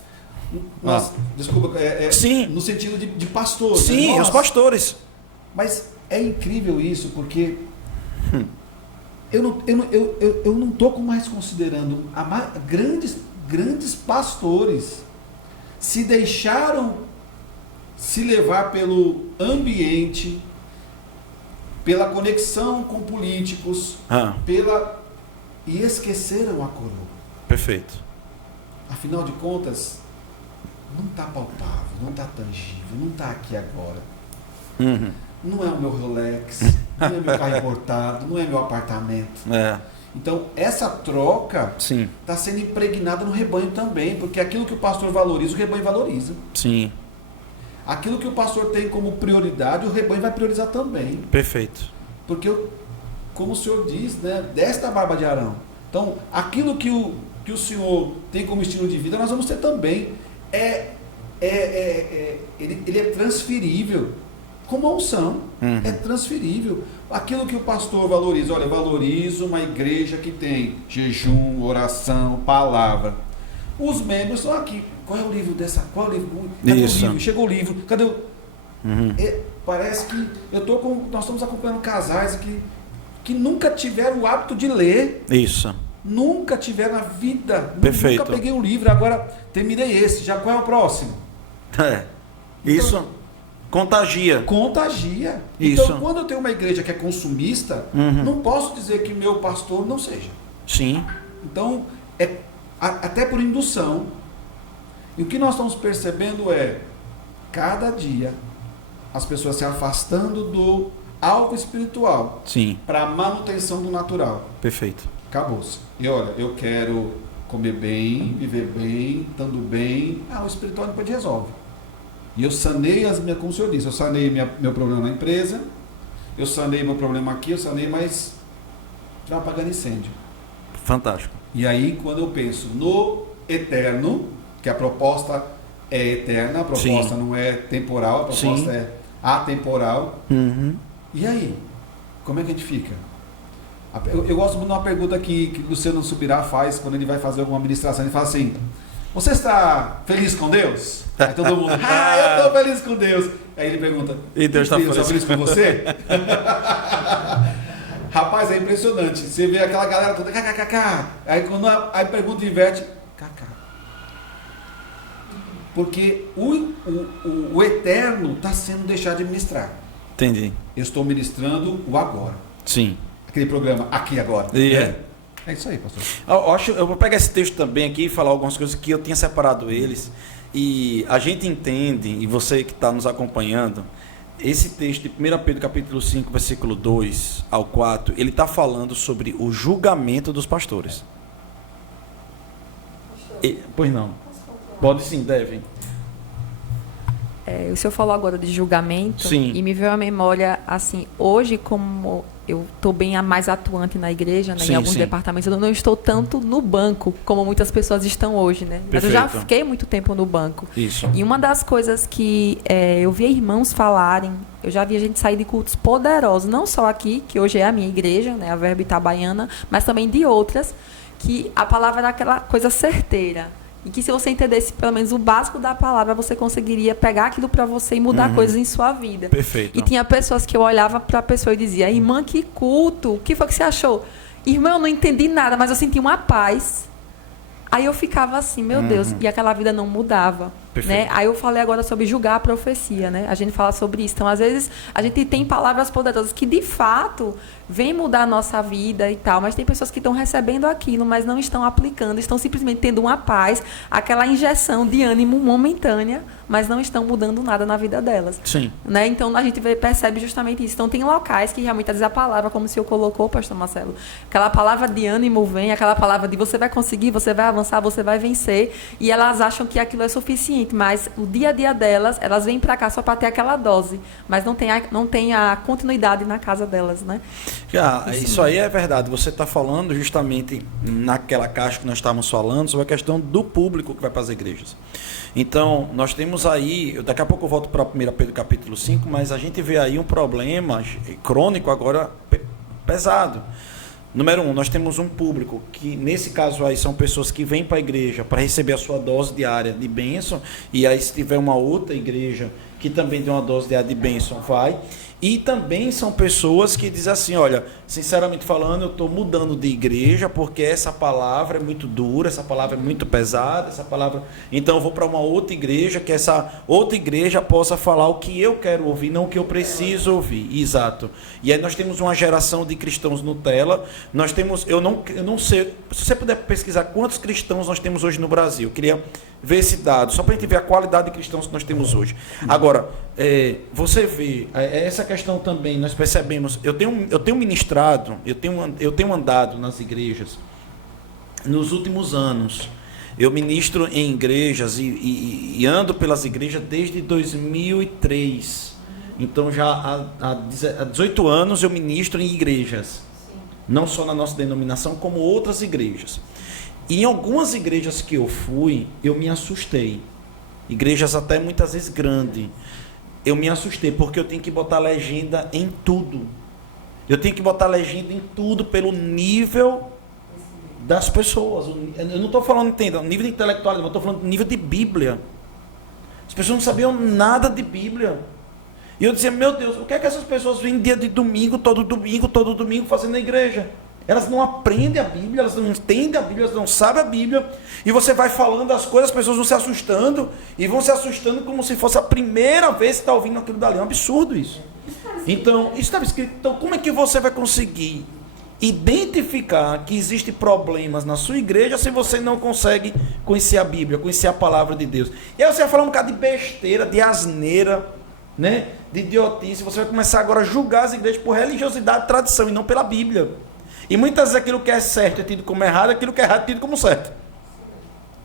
Nós. Desculpa, sim. No sentido de pastor. Sim, os pastores. Mas é incrível isso, porque eu não estou mais considerando grandes pastores se deixaram se levar pelo ambiente, pela conexão com políticos, e esqueceram a coroa. Perfeito. Afinal de contas, não está palpável, não está tangível, não está aqui agora. Não é o meu Rolex, não é meu carro importado, não é meu apartamento. Então, essa troca está sendo impregnada no rebanho também, porque aquilo que o pastor valoriza, o rebanho valoriza. Sim. Aquilo que o pastor tem como prioridade, o rebanho vai priorizar também. Perfeito. Porque, como o senhor diz, né, desta barba de Arão. Então, aquilo que o senhor tem como estilo de vida, nós vamos ter também. Ele é transferível. Como a unção, é transferível. Aquilo que o pastor valoriza, olha, eu valorizo uma igreja que tem jejum, oração, palavra. Os membros estão aqui. Qual é o livro dessa? Qual é o livro? Cadê o livro? Chegou o livro. Cadê o... Parece que nós estamos acompanhando casais que nunca tiveram o hábito de ler. Isso. Nunca tiveram na vida. Perfeito. Nunca peguei um livro, agora terminei esse. Já qual é o próximo? Isso. Então, contagia. Isso. Então, quando eu tenho uma igreja que é consumista, não posso dizer que meu pastor não seja. Sim. Então, até por indução. E o que nós estamos percebendo é, cada dia, as pessoas se afastando do alvo espiritual para a manutenção do natural. Perfeito. Acabou-se. E olha, eu quero comer bem, viver bem, estando bem. O espiritual depois resolve. E eu sanei como o senhor disse, eu sanei meu problema na empresa, eu sanei meu problema aqui, eu sanei, mas já apagando incêndio. Fantástico. E aí, quando eu penso no eterno, que a proposta é eterna, a proposta não é temporal, a proposta é atemporal. E aí, como é que a gente fica? Eu gosto muito de uma pergunta que Luciano Subirá faz quando ele vai fazer alguma administração. Ele fala assim: você está feliz com Deus? Aí todo mundo, eu estou feliz com Deus. Aí ele pergunta: e Deus está feliz com você? Rapaz, é impressionante. Você vê aquela galera toda, kkkk. Aí quando a pergunta inverte, kk. Porque o eterno está sendo deixado de ministrar. Entendi. Eu estou ministrando o agora. Sim. Aquele programa Aqui Agora. É isso aí, pastor. Eu vou pegar esse texto também aqui e falar algumas coisas que eu tinha separado eles. E a gente entende, e você que está nos acompanhando, esse texto de 1 Pedro capítulo 5, versículo 2 ao 4, ele está falando sobre o julgamento dos pastores. Pois não. Pode sim, devem. O senhor falou agora de julgamento. Sim. E me veio à memória, assim, hoje como eu estou bem mais atuante na igreja, né, Sim, em alguns sim. departamentos. Eu não estou tanto no banco, como muitas pessoas estão hoje, né? Mas eu já Perfeito. fiquei muito tempo no banco. Isso. E uma das coisas que eu via irmãos falarem, eu já vi a gente sair de cultos poderosos, não só aqui, que hoje é a minha igreja, né, a Verbo Itabaiana, mas também de outras, que a palavra era aquela coisa certeira. E que se você entendesse pelo menos o básico da palavra, você conseguiria pegar aquilo para você e mudar coisas em sua vida. Perfeito. E tinha pessoas que eu olhava para a pessoa e dizia: irmã, que culto, o que foi que você achou? Irmã, eu não entendi nada, mas eu senti uma paz. Aí eu ficava assim, meu Deus, e aquela vida não mudava. Né? Aí eu falei agora sobre julgar a profecia, né? A gente fala sobre isso. Então, às vezes, a gente tem palavras poderosas que, de fato, vêm mudar a nossa vida e tal, mas tem pessoas que estão recebendo aquilo, mas não estão aplicando, estão simplesmente tendo uma paz, aquela injeção de ânimo momentânea, mas não estão mudando nada na vida delas. Sim. Né? Então, a gente percebe justamente isso. Então, tem locais que realmente, às vezes, a palavra, como o senhor colocou, pastor Marcelo, aquela palavra de ânimo vem, aquela palavra de você vai conseguir, você vai avançar, você vai vencer, e elas acham que aquilo é suficiente, mas o dia a dia delas, elas vêm para cá só para ter aquela dose, mas não tem a continuidade na casa delas, né? Isso aí é verdade. Você está falando justamente naquela caixa que nós estávamos falando sobre a questão do público que vai para as igrejas. Então, nós temos aí, daqui a pouco eu volto para 1 Pedro capítulo 5, mas a gente vê aí um problema crônico agora pesado. Número 1, nós temos um público que, nesse caso aí, são pessoas que vêm para a igreja para receber a sua dose diária de bênção, e aí se tiver uma outra igreja que também tem uma dose diária de bênção, vai. E também são pessoas que dizem assim, olha, sinceramente falando, eu estou mudando de igreja porque essa palavra é muito dura, essa palavra é muito pesada, essa palavra... Então eu vou para uma outra igreja, que essa outra igreja possa falar o que eu quero ouvir, não o que eu preciso ouvir. Exato. E aí nós temos uma geração de cristãos Nutella, nós temos, eu não sei, se você puder pesquisar quantos cristãos nós temos hoje no Brasil, eu queria ver esse dado, só para a gente ver a qualidade de cristãos que nós temos hoje. Agora, você vê, essa questão também, nós percebemos, eu tenho ministrado, eu tenho andado nas igrejas, nos últimos anos, eu ministro em igrejas e ando pelas igrejas desde 2003, então já há 18 anos eu ministro em igrejas, não só na nossa denominação, como outras igrejas. E em algumas igrejas que eu fui, eu me assustei. Igrejas até muitas vezes grandes. Eu me assustei, porque eu tenho que botar legenda em tudo. Eu tenho que botar legenda em tudo pelo nível das pessoas. Eu não estou falando, entenda, nível de intelectualidade, eu estou falando nível de Bíblia. As pessoas não sabiam nada de Bíblia. E eu dizia, meu Deus, o que é que essas pessoas vêm dia de domingo, todo domingo fazendo na igreja? Elas não aprendem a Bíblia, elas não entendem a Bíblia, elas não sabem a Bíblia. E você vai falando as coisas, as pessoas vão se assustando. E vão se assustando como se fosse a primeira vez que está ouvindo aquilo dali. É um absurdo isso. Então, isso estava escrito. Então, como é que você vai conseguir identificar que existem problemas na sua igreja se você não consegue conhecer a Bíblia, conhecer a palavra de Deus? E aí você vai falar um bocado de besteira, de asneira, né? De idiotice. Você vai começar agora a julgar as igrejas por religiosidade e tradição e não pela Bíblia. E muitas vezes aquilo que é certo é tido como errado, aquilo que é errado é tido como certo.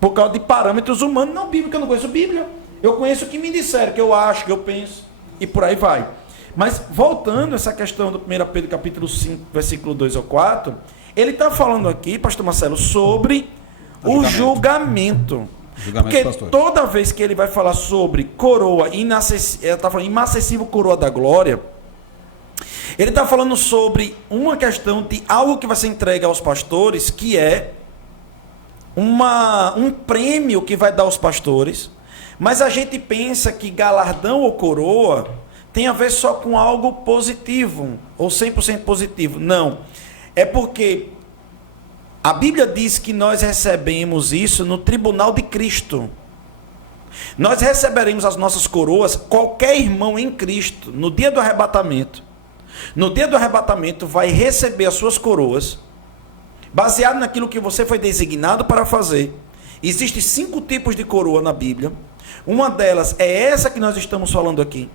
Por causa de parâmetros humanos, não bíblicos, eu não conheço Bíblia. Eu conheço o que me disseram, que eu acho, que eu penso, e por aí vai. Mas voltando a essa questão do 1 Pedro capítulo 5, versículo 2 ao 4, ele está falando aqui, pastor Marcelo, sobre o julgamento. Porque pastor, toda vez que ele vai falar sobre coroa, ele está falando inacessível coroa da glória, ele está falando sobre uma questão de algo que vai ser entregue aos pastores, que é um prêmio que vai dar aos pastores, mas a gente pensa que galardão ou coroa tem a ver só com algo positivo, ou 100% positivo. Não. É porque a Bíblia diz que nós recebemos isso no tribunal de Cristo. Nós receberemos as nossas coroas, qualquer irmão em Cristo, no dia do arrebatamento. No dia do arrebatamento vai receber as suas coroas, baseado naquilo que você foi designado para fazer. Existem 5 tipos de coroa na Bíblia. Uma delas é essa que nós estamos falando aqui.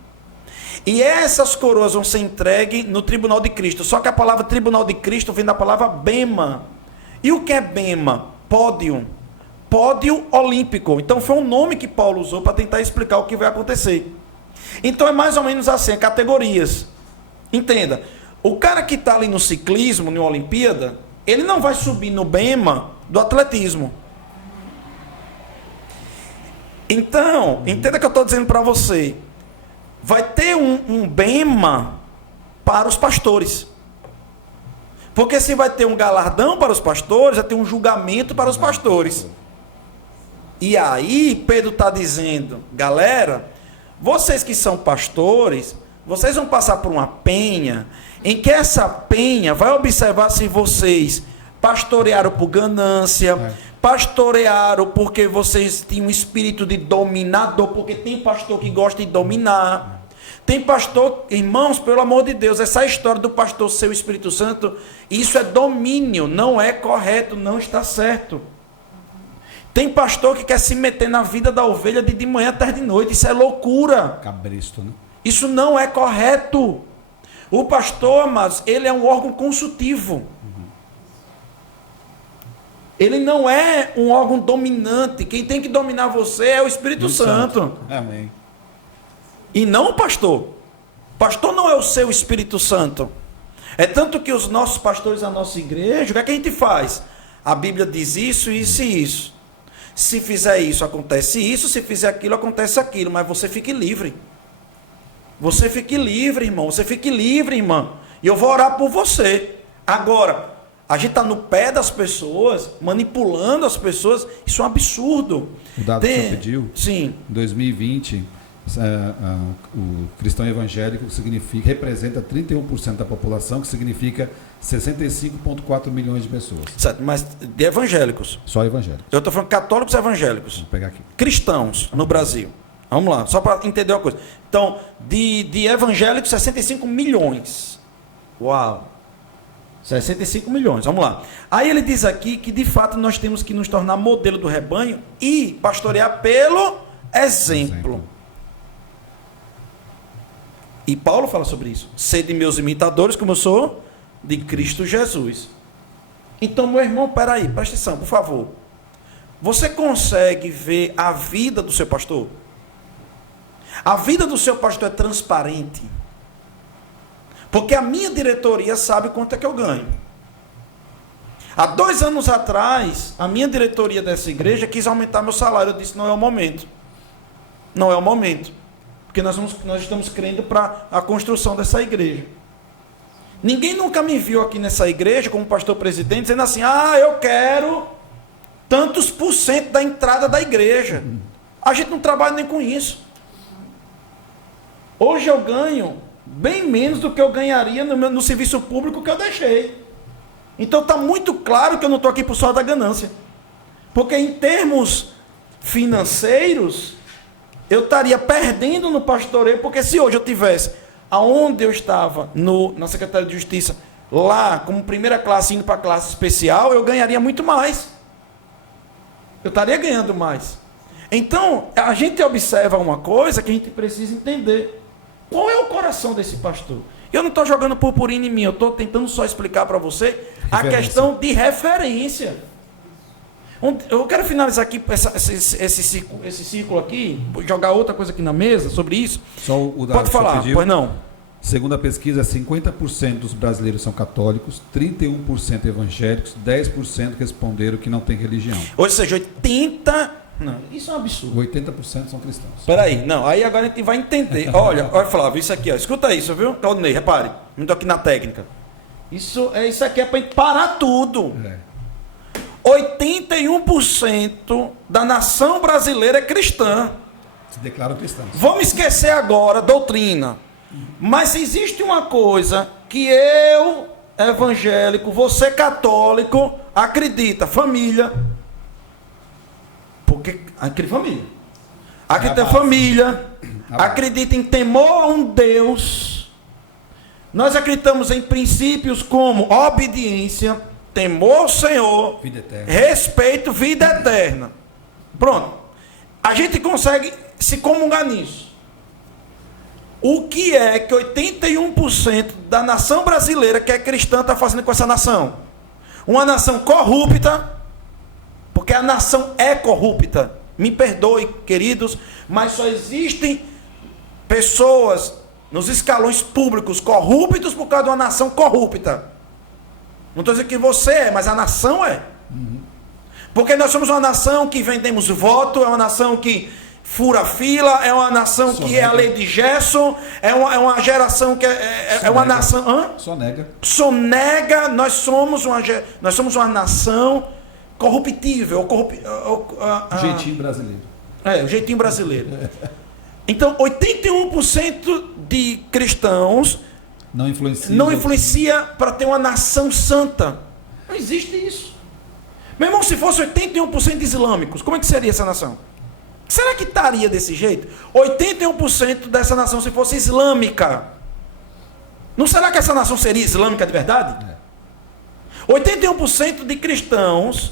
E essas coroas vão ser entregues no tribunal de Cristo. Só que a palavra tribunal de Cristo vem da palavra bema. E o que é bema? Pódio. Pódio olímpico. Então foi um nome que Paulo usou para tentar explicar o que vai acontecer. Então é mais ou menos assim, categorias. Entenda, O cara que está ali no ciclismo, na Olimpíada, ele não vai subir no bema do atletismo. Então, entenda que eu estou dizendo para você. Vai ter um bema para os pastores. Porque se vai ter um galardão para os pastores, vai ter um julgamento para os pastores. E aí, Pedro está dizendo, galera, vocês que são pastores, vocês vão passar por uma penha, em que essa penha vai observar se vocês pastorearam por ganância, pastorearam porque vocês tinham um espírito de dominador, porque tem pastor que gosta de dominar. Tem pastor, irmãos, pelo amor de Deus, essa história do pastor ser o Espírito Santo, isso é domínio, não é correto, não está certo. Tem pastor que quer se meter na vida da ovelha de manhã até de noite, isso é loucura. Cabresto, né? Isso não é correto. O pastor, amados, ele é um órgão consultivo. Ele não é um órgão dominante. Quem tem que dominar você é o Espírito Santo. Amém. E não o pastor. O pastor não é o seu Espírito Santo. É tanto que os nossos pastores da nossa igreja, o que é que a gente faz? A Bíblia diz isso, isso e isso. Se fizer isso, acontece isso. Se fizer aquilo, acontece aquilo. Mas você fique livre. Você fique livre, irmão. Você fique livre, irmã. E eu vou orar por você. Agora, a gente está no pé das pessoas, manipulando as pessoas. Isso é um absurdo. O dado que você pediu? Sim. Em 2020, o cristão evangélico representa 31% da população, que significa 65,4 milhões de pessoas. Certo, mas de evangélicos. Só evangélicos. Eu estou falando católicos evangélicos. Vou pegar aqui. Cristãos no Brasil. Vamos lá, só para entender uma coisa. Então, de evangélicos, 65 milhões. Uau! 65 milhões, vamos lá. Aí ele diz aqui que, de fato, nós temos que nos tornar modelo do rebanho e pastorear pelo exemplo. E Paulo fala sobre isso. Sede meus imitadores, como eu sou de Cristo Jesus. Então, meu irmão, peraí, presta atenção, por favor. Você consegue ver a vida do seu pastor? A vida do seu pastor é transparente. Porque a minha diretoria sabe quanto é que eu ganho. Há 2 anos atrás, a minha diretoria dessa igreja quis aumentar meu salário. Eu disse, não é o momento. Não é o momento. Porque nós estamos crendo para a construção dessa igreja. Ninguém nunca me viu aqui nessa igreja, como pastor presidente, dizendo assim, eu quero tantos % da entrada da igreja. A gente não trabalha nem com isso. Hoje eu ganho bem menos do que eu ganharia no serviço público que eu deixei. Então está muito claro que eu não estou aqui por só da ganância. Porque em termos financeiros, eu estaria perdendo no pastoreio, porque se hoje eu tivesse aonde eu estava, na Secretaria de Justiça, lá como primeira classe, indo para a classe especial, eu ganharia muito mais. Eu estaria ganhando mais. Então, a gente observa uma coisa que a gente precisa entender. Qual é o coração desse pastor? Eu não estou jogando purpurina em mim, eu estou tentando só explicar para você a questão de referência. Eu quero finalizar aqui esse círculo aqui, jogar outra coisa aqui na mesa sobre isso. Só o dado Pode falar, pois não. Segundo a pesquisa, 50% dos brasileiros são católicos, 31% evangélicos, 10% responderam que não tem religião. Ou seja, 80%... Não, isso é um absurdo. 80% são cristãos. Peraí, não, aí agora a gente vai entender. Olha, Flávio, isso aqui, ó, escuta isso, viu? Claudinei, repare, não estou aqui na técnica. Isso aqui é para parar tudo. 81% da nação brasileira é cristã. Se declaram cristãos. Vamos esquecer agora a doutrina. Mas se existe uma coisa que eu, evangélico, você católico, acredita, família. Porque acredita em família. Acredita em família. Acredita em temor a um Deus. Nós acreditamos em princípios como obediência, temor ao Senhor, vida eterna. Respeito, vida eterna. Pronto. A gente consegue se comungar nisso. O que é que 81% da nação brasileira que é cristã está fazendo com essa nação? Uma nação corrupta, porque a nação é corrupta. Me perdoe, queridos, mas só existem pessoas nos escalões públicos corruptos por causa de uma nação corrupta. Não estou dizendo que você é, mas a nação é. Porque nós somos uma nação que vendemos voto, é uma nação que fura fila, é uma nação que é a lei de Gerson, é uma geração que é uma nação... Hã? Sonega. Nós somos uma nação corruptível. Jeitinho brasileiro. O jeitinho brasileiro. Então, 81% de cristãos não influencia para ter uma nação santa. Não existe isso. Meu irmão, se fosse 81% de islâmicos, como é que seria essa nação? Será que estaria desse jeito? 81% dessa nação, se fosse islâmica. Não será que essa nação seria islâmica de verdade? 81% de cristãos.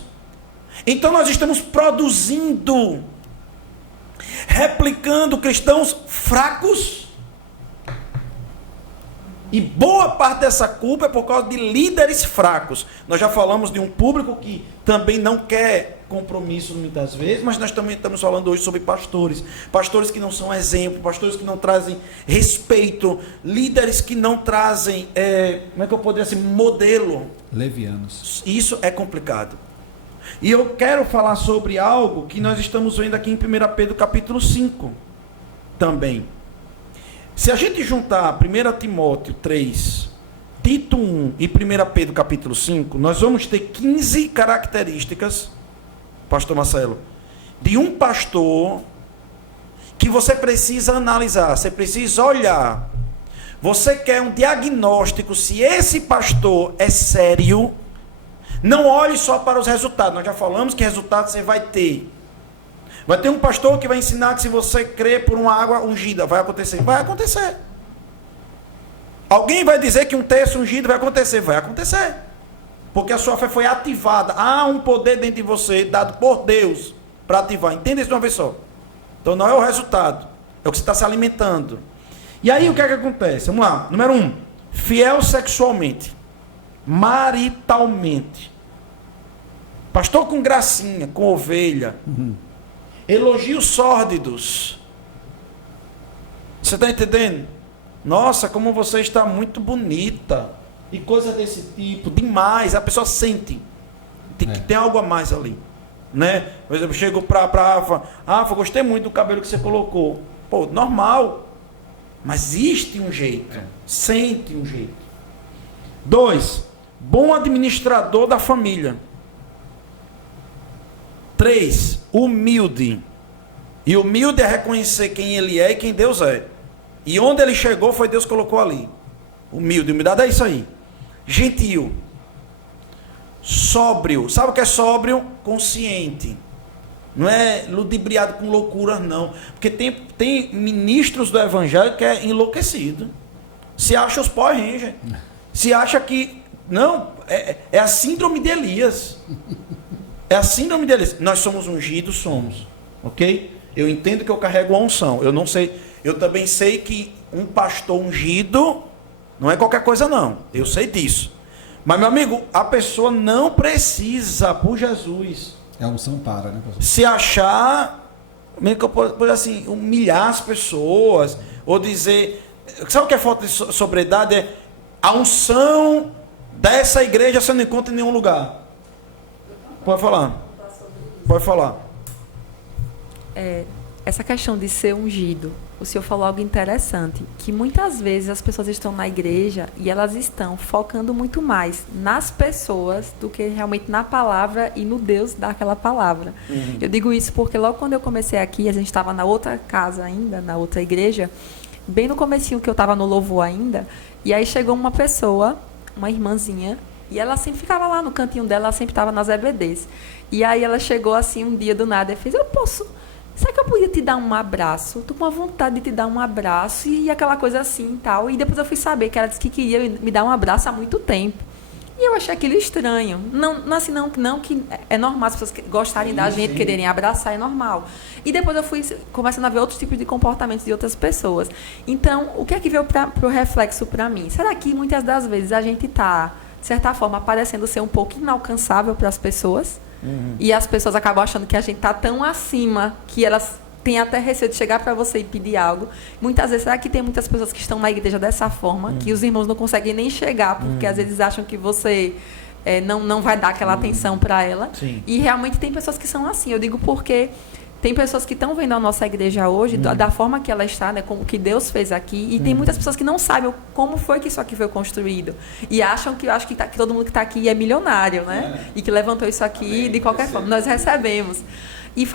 Então nós estamos produzindo, replicando cristãos fracos. E boa parte dessa culpa é por causa de líderes fracos. Nós já falamos de um público que também não quer compromisso muitas vezes, mas nós também estamos falando hoje sobre pastores. Pastores que não são exemplo, pastores que não trazem respeito, líderes que não trazem, como é que eu poderia dizer, modelo. Levianos. Isso é complicado. E eu quero falar sobre algo que nós estamos vendo aqui em 1 Pedro capítulo 5 também. Se a gente juntar 1 Timóteo 3, Tito 1 e 1 Pedro capítulo 5, nós vamos ter 15 características, pastor Marcelo, de um pastor que você precisa analisar, você precisa olhar. Você quer um diagnóstico se esse pastor é sério. Não olhe só para os resultados. Nós já falamos que resultados você vai ter. Vai ter um pastor que vai ensinar que se você crer por uma água ungida, vai acontecer. Vai acontecer. Alguém vai dizer que um terço ungido vai acontecer. Vai acontecer. Porque a sua fé foi ativada. Há um poder dentro de você, dado por Deus, para ativar. Entenda isso de uma vez só. Então não é o resultado. É o que você está se alimentando. E aí o que é que acontece? Vamos lá. Número 1. Fiel sexualmente. Maritalmente. Pastor com gracinha, com ovelha. Elogios sórdidos. Você está entendendo? Nossa, como você está muito bonita. E coisa desse tipo. Demais. A pessoa sente. Que tem algo a mais ali. Né? Por exemplo, eu chego para Rafa. Rafa, gostei muito do cabelo que você colocou. Pô, normal. Mas existe um jeito. Sente um jeito. 2. Bom administrador da família. 3. Humilde. E humilde é reconhecer quem ele é e quem Deus é. E onde ele chegou foi Deus que colocou ali. Humilde, humildade é isso aí. Gentil. Sóbrio. Sabe o que é sóbrio? Consciente. Não é ludibriado com loucuras, não. Porque tem ministros do evangelho que é enlouquecido. Se acha os Power Rangers. Se acha que... Não, é a síndrome de Elias. É a síndrome de Elias. Nós somos ungidos, somos. Ok? Eu entendo que eu carrego a unção. Eu não sei... Eu também sei que um pastor ungido não é qualquer coisa, não. Eu sei disso. Mas, meu amigo, a pessoa não precisa, por Jesus... É a unção para, né, pastor? Se achar, meio que eu posso assim, humilhar as pessoas, ou dizer, sabe o que é falta de sobriedade? É a unção dessa igreja você não encontra em nenhum lugar. Pode falar. Pode falar. Essa questão de ser ungido, o senhor falou algo interessante, que muitas vezes as pessoas estão na igreja e elas estão focando muito mais nas pessoas do que realmente na palavra e no Deus daquela palavra. Eu digo isso porque logo quando eu comecei aqui, a gente estava na outra casa ainda, na outra igreja, bem no comecinho que eu estava no louvor ainda, e aí chegou uma pessoa, uma irmãzinha, e ela sempre ficava lá no cantinho dela, ela sempre estava nas EBDs. E aí ela chegou assim um dia do nada e fez, será que eu podia te dar um abraço? Tô com uma vontade de te dar um abraço e aquela coisa assim e tal. E depois eu fui saber que ela disse que queria me dar um abraço há muito tempo. E eu achei aquilo estranho. Não que é normal as pessoas gostarem da gente, quererem abraçar, é normal. E depois eu fui começando a ver outros tipos de comportamentos de outras pessoas. Então, o que é que veio para o reflexo para mim? Será que muitas das vezes a gente está, de certa forma, parecendo ser um pouco inalcançável para as pessoas? E as pessoas acabam achando que a gente está tão acima que elas tem até receio de chegar para você e pedir algo. Muitas vezes, será que tem muitas pessoas que estão na igreja dessa forma, que os irmãos não conseguem nem chegar, porque às vezes acham que você não vai dar aquela atenção para ela. Sim. E realmente tem pessoas que são assim. Eu digo porque tem pessoas que estão vendo a nossa igreja hoje, da forma que ela está, né, como que Deus fez aqui, e tem muitas pessoas que não sabem como foi que isso aqui foi construído. E acham que que todo mundo que está aqui é milionário, né? E que levantou isso aqui de qualquer forma. Nós recebemos. E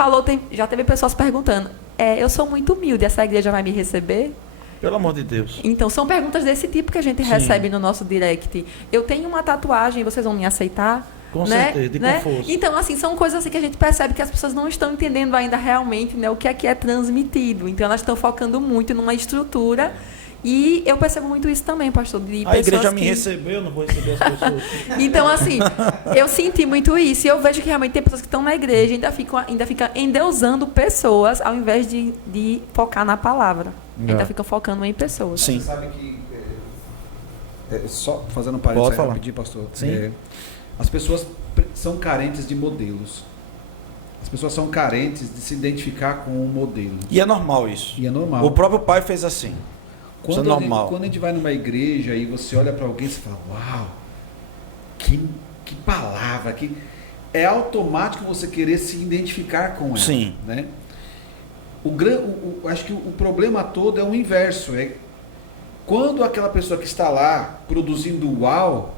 já teve pessoas perguntando, eu sou muito humilde, essa igreja vai me receber? Pelo amor de Deus. Então, são perguntas desse tipo que a gente recebe no nosso direct. Eu tenho uma tatuagem, vocês vão me aceitar? Com certeza, com força. Então, assim, são coisas assim que a gente percebe que as pessoas não estão entendendo ainda realmente, né, o que é transmitido. Então, elas estão focando muito numa estrutura. E eu percebo muito isso também, pastor. A igreja me recebeu, não vou receber as pessoas. Então, assim, eu senti muito isso. E eu vejo que realmente tem pessoas que estão na igreja e ainda ficam endeusando pessoas ao invés de focar na palavra. Ainda ficam focando em pessoas. Sim. Você sabe que, só fazendo um parênteses rapidinho, pastor. Sim. As pessoas são carentes de modelos. As pessoas são carentes de se identificar com um modelo. E é normal isso. E é normal. O próprio pai fez assim. Quando, isso é normal. Quando a gente vai numa igreja e você olha para alguém e fala, uau, que palavra, é automático você querer se identificar com ela. Sim. Né? Acho que o problema todo é o inverso. Quando aquela pessoa que está lá produzindo uau,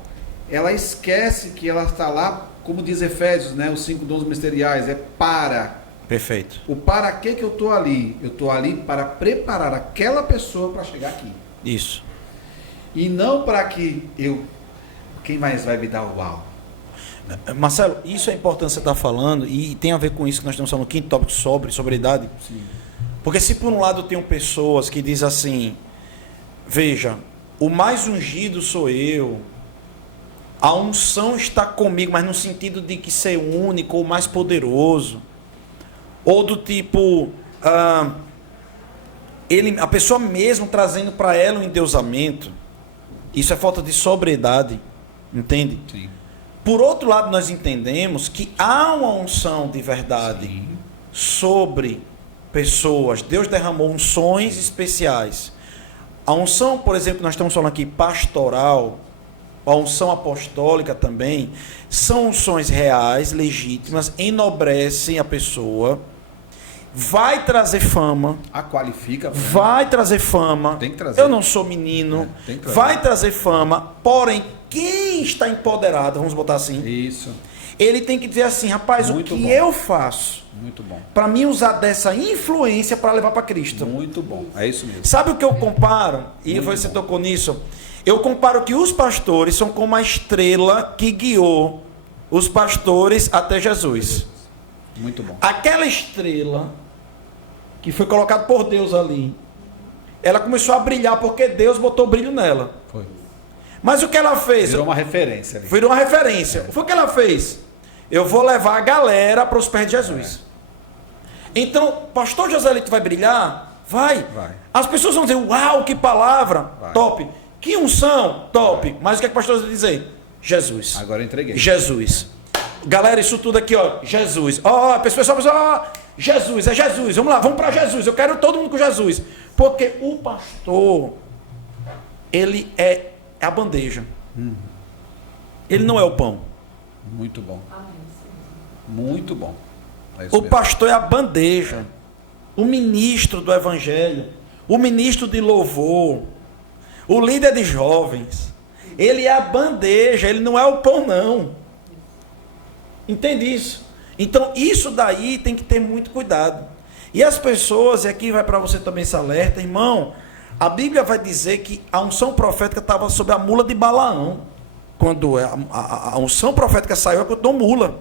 ela esquece que ela está lá, como diz Efésios, né, os 5 dons ministeriais, para. Perfeito. O para que eu estou ali? Eu estou ali para preparar aquela pessoa para chegar aqui. Isso. E não para que quem mais vai me dar o uau? Marcelo, isso é importante você estar falando e tem a ver com isso que nós estamos falando no quinto tópico sobre sobriedade. Sim. Porque se por um lado tem pessoas que dizem assim, veja, o mais ungido sou eu, a unção está comigo, mas no sentido de que ser único ou mais poderoso, ou do tipo, a pessoa mesmo trazendo para ela um endeusamento, isso é falta de sobriedade, entende? Sim. Por outro lado, nós entendemos que há uma unção de verdade Sim. sobre pessoas. Deus derramou unções especiais. A unção, por exemplo, nós estamos falando aqui pastoral, a unção apostólica também, são unções reais, legítimas, enobrecem a pessoa, vai trazer fama. A qualifica. Vai trazer fama. Tem que trazer. Eu não sou menino. Tem que trazer. Vai trazer fama. Porém, quem está empoderado, vamos botar assim, Isso. ele tem que dizer assim, rapaz, Muito o que bom. eu faço Muito bom. para mim usar dessa influência para levar para Cristo? Muito bom. É isso mesmo. Sabe o que eu comparo? E Muito você bom. tocou nisso. Eu comparo que os pastores são como a estrela que guiou os pastores até Jesus. Muito bom. Aquela estrela que foi colocada por Deus ali, ela começou a brilhar porque Deus botou brilho nela. Foi. Mas o que ela fez? Virou uma referência ali. Virou uma referência. Foi o que ela fez? Eu vou levar a galera para os pés de Jesus. Então, pastor Joselito vai brilhar? Vai. As pessoas vão dizer, uau, que palavra. Vai. Top. Que unção. Top. Mas o que é que o pastor vai dizer? Jesus. Agora eu entreguei. Jesus. Galera, isso tudo aqui, ó. Jesus. Ó, pessoal, ó. Jesus, é Jesus. Vamos lá, vamos para Jesus. Eu quero todo mundo com Jesus. Porque o pastor, ele é a bandeja. Ele não é o pão. Muito bom. Muito bom. É isso O mesmo. pastor é a bandeja. O ministro do evangelho. O ministro de louvor. O líder de jovens. Ele é a bandeja. Ele não é o pão, não. Entende isso? Então, isso daí tem que ter muito cuidado. E as pessoas, e aqui vai para você também esse alerta, irmão, a Bíblia vai dizer que a unção profética estava sobre a mula de Balaão. Quando a unção profética saiu, é quando mula.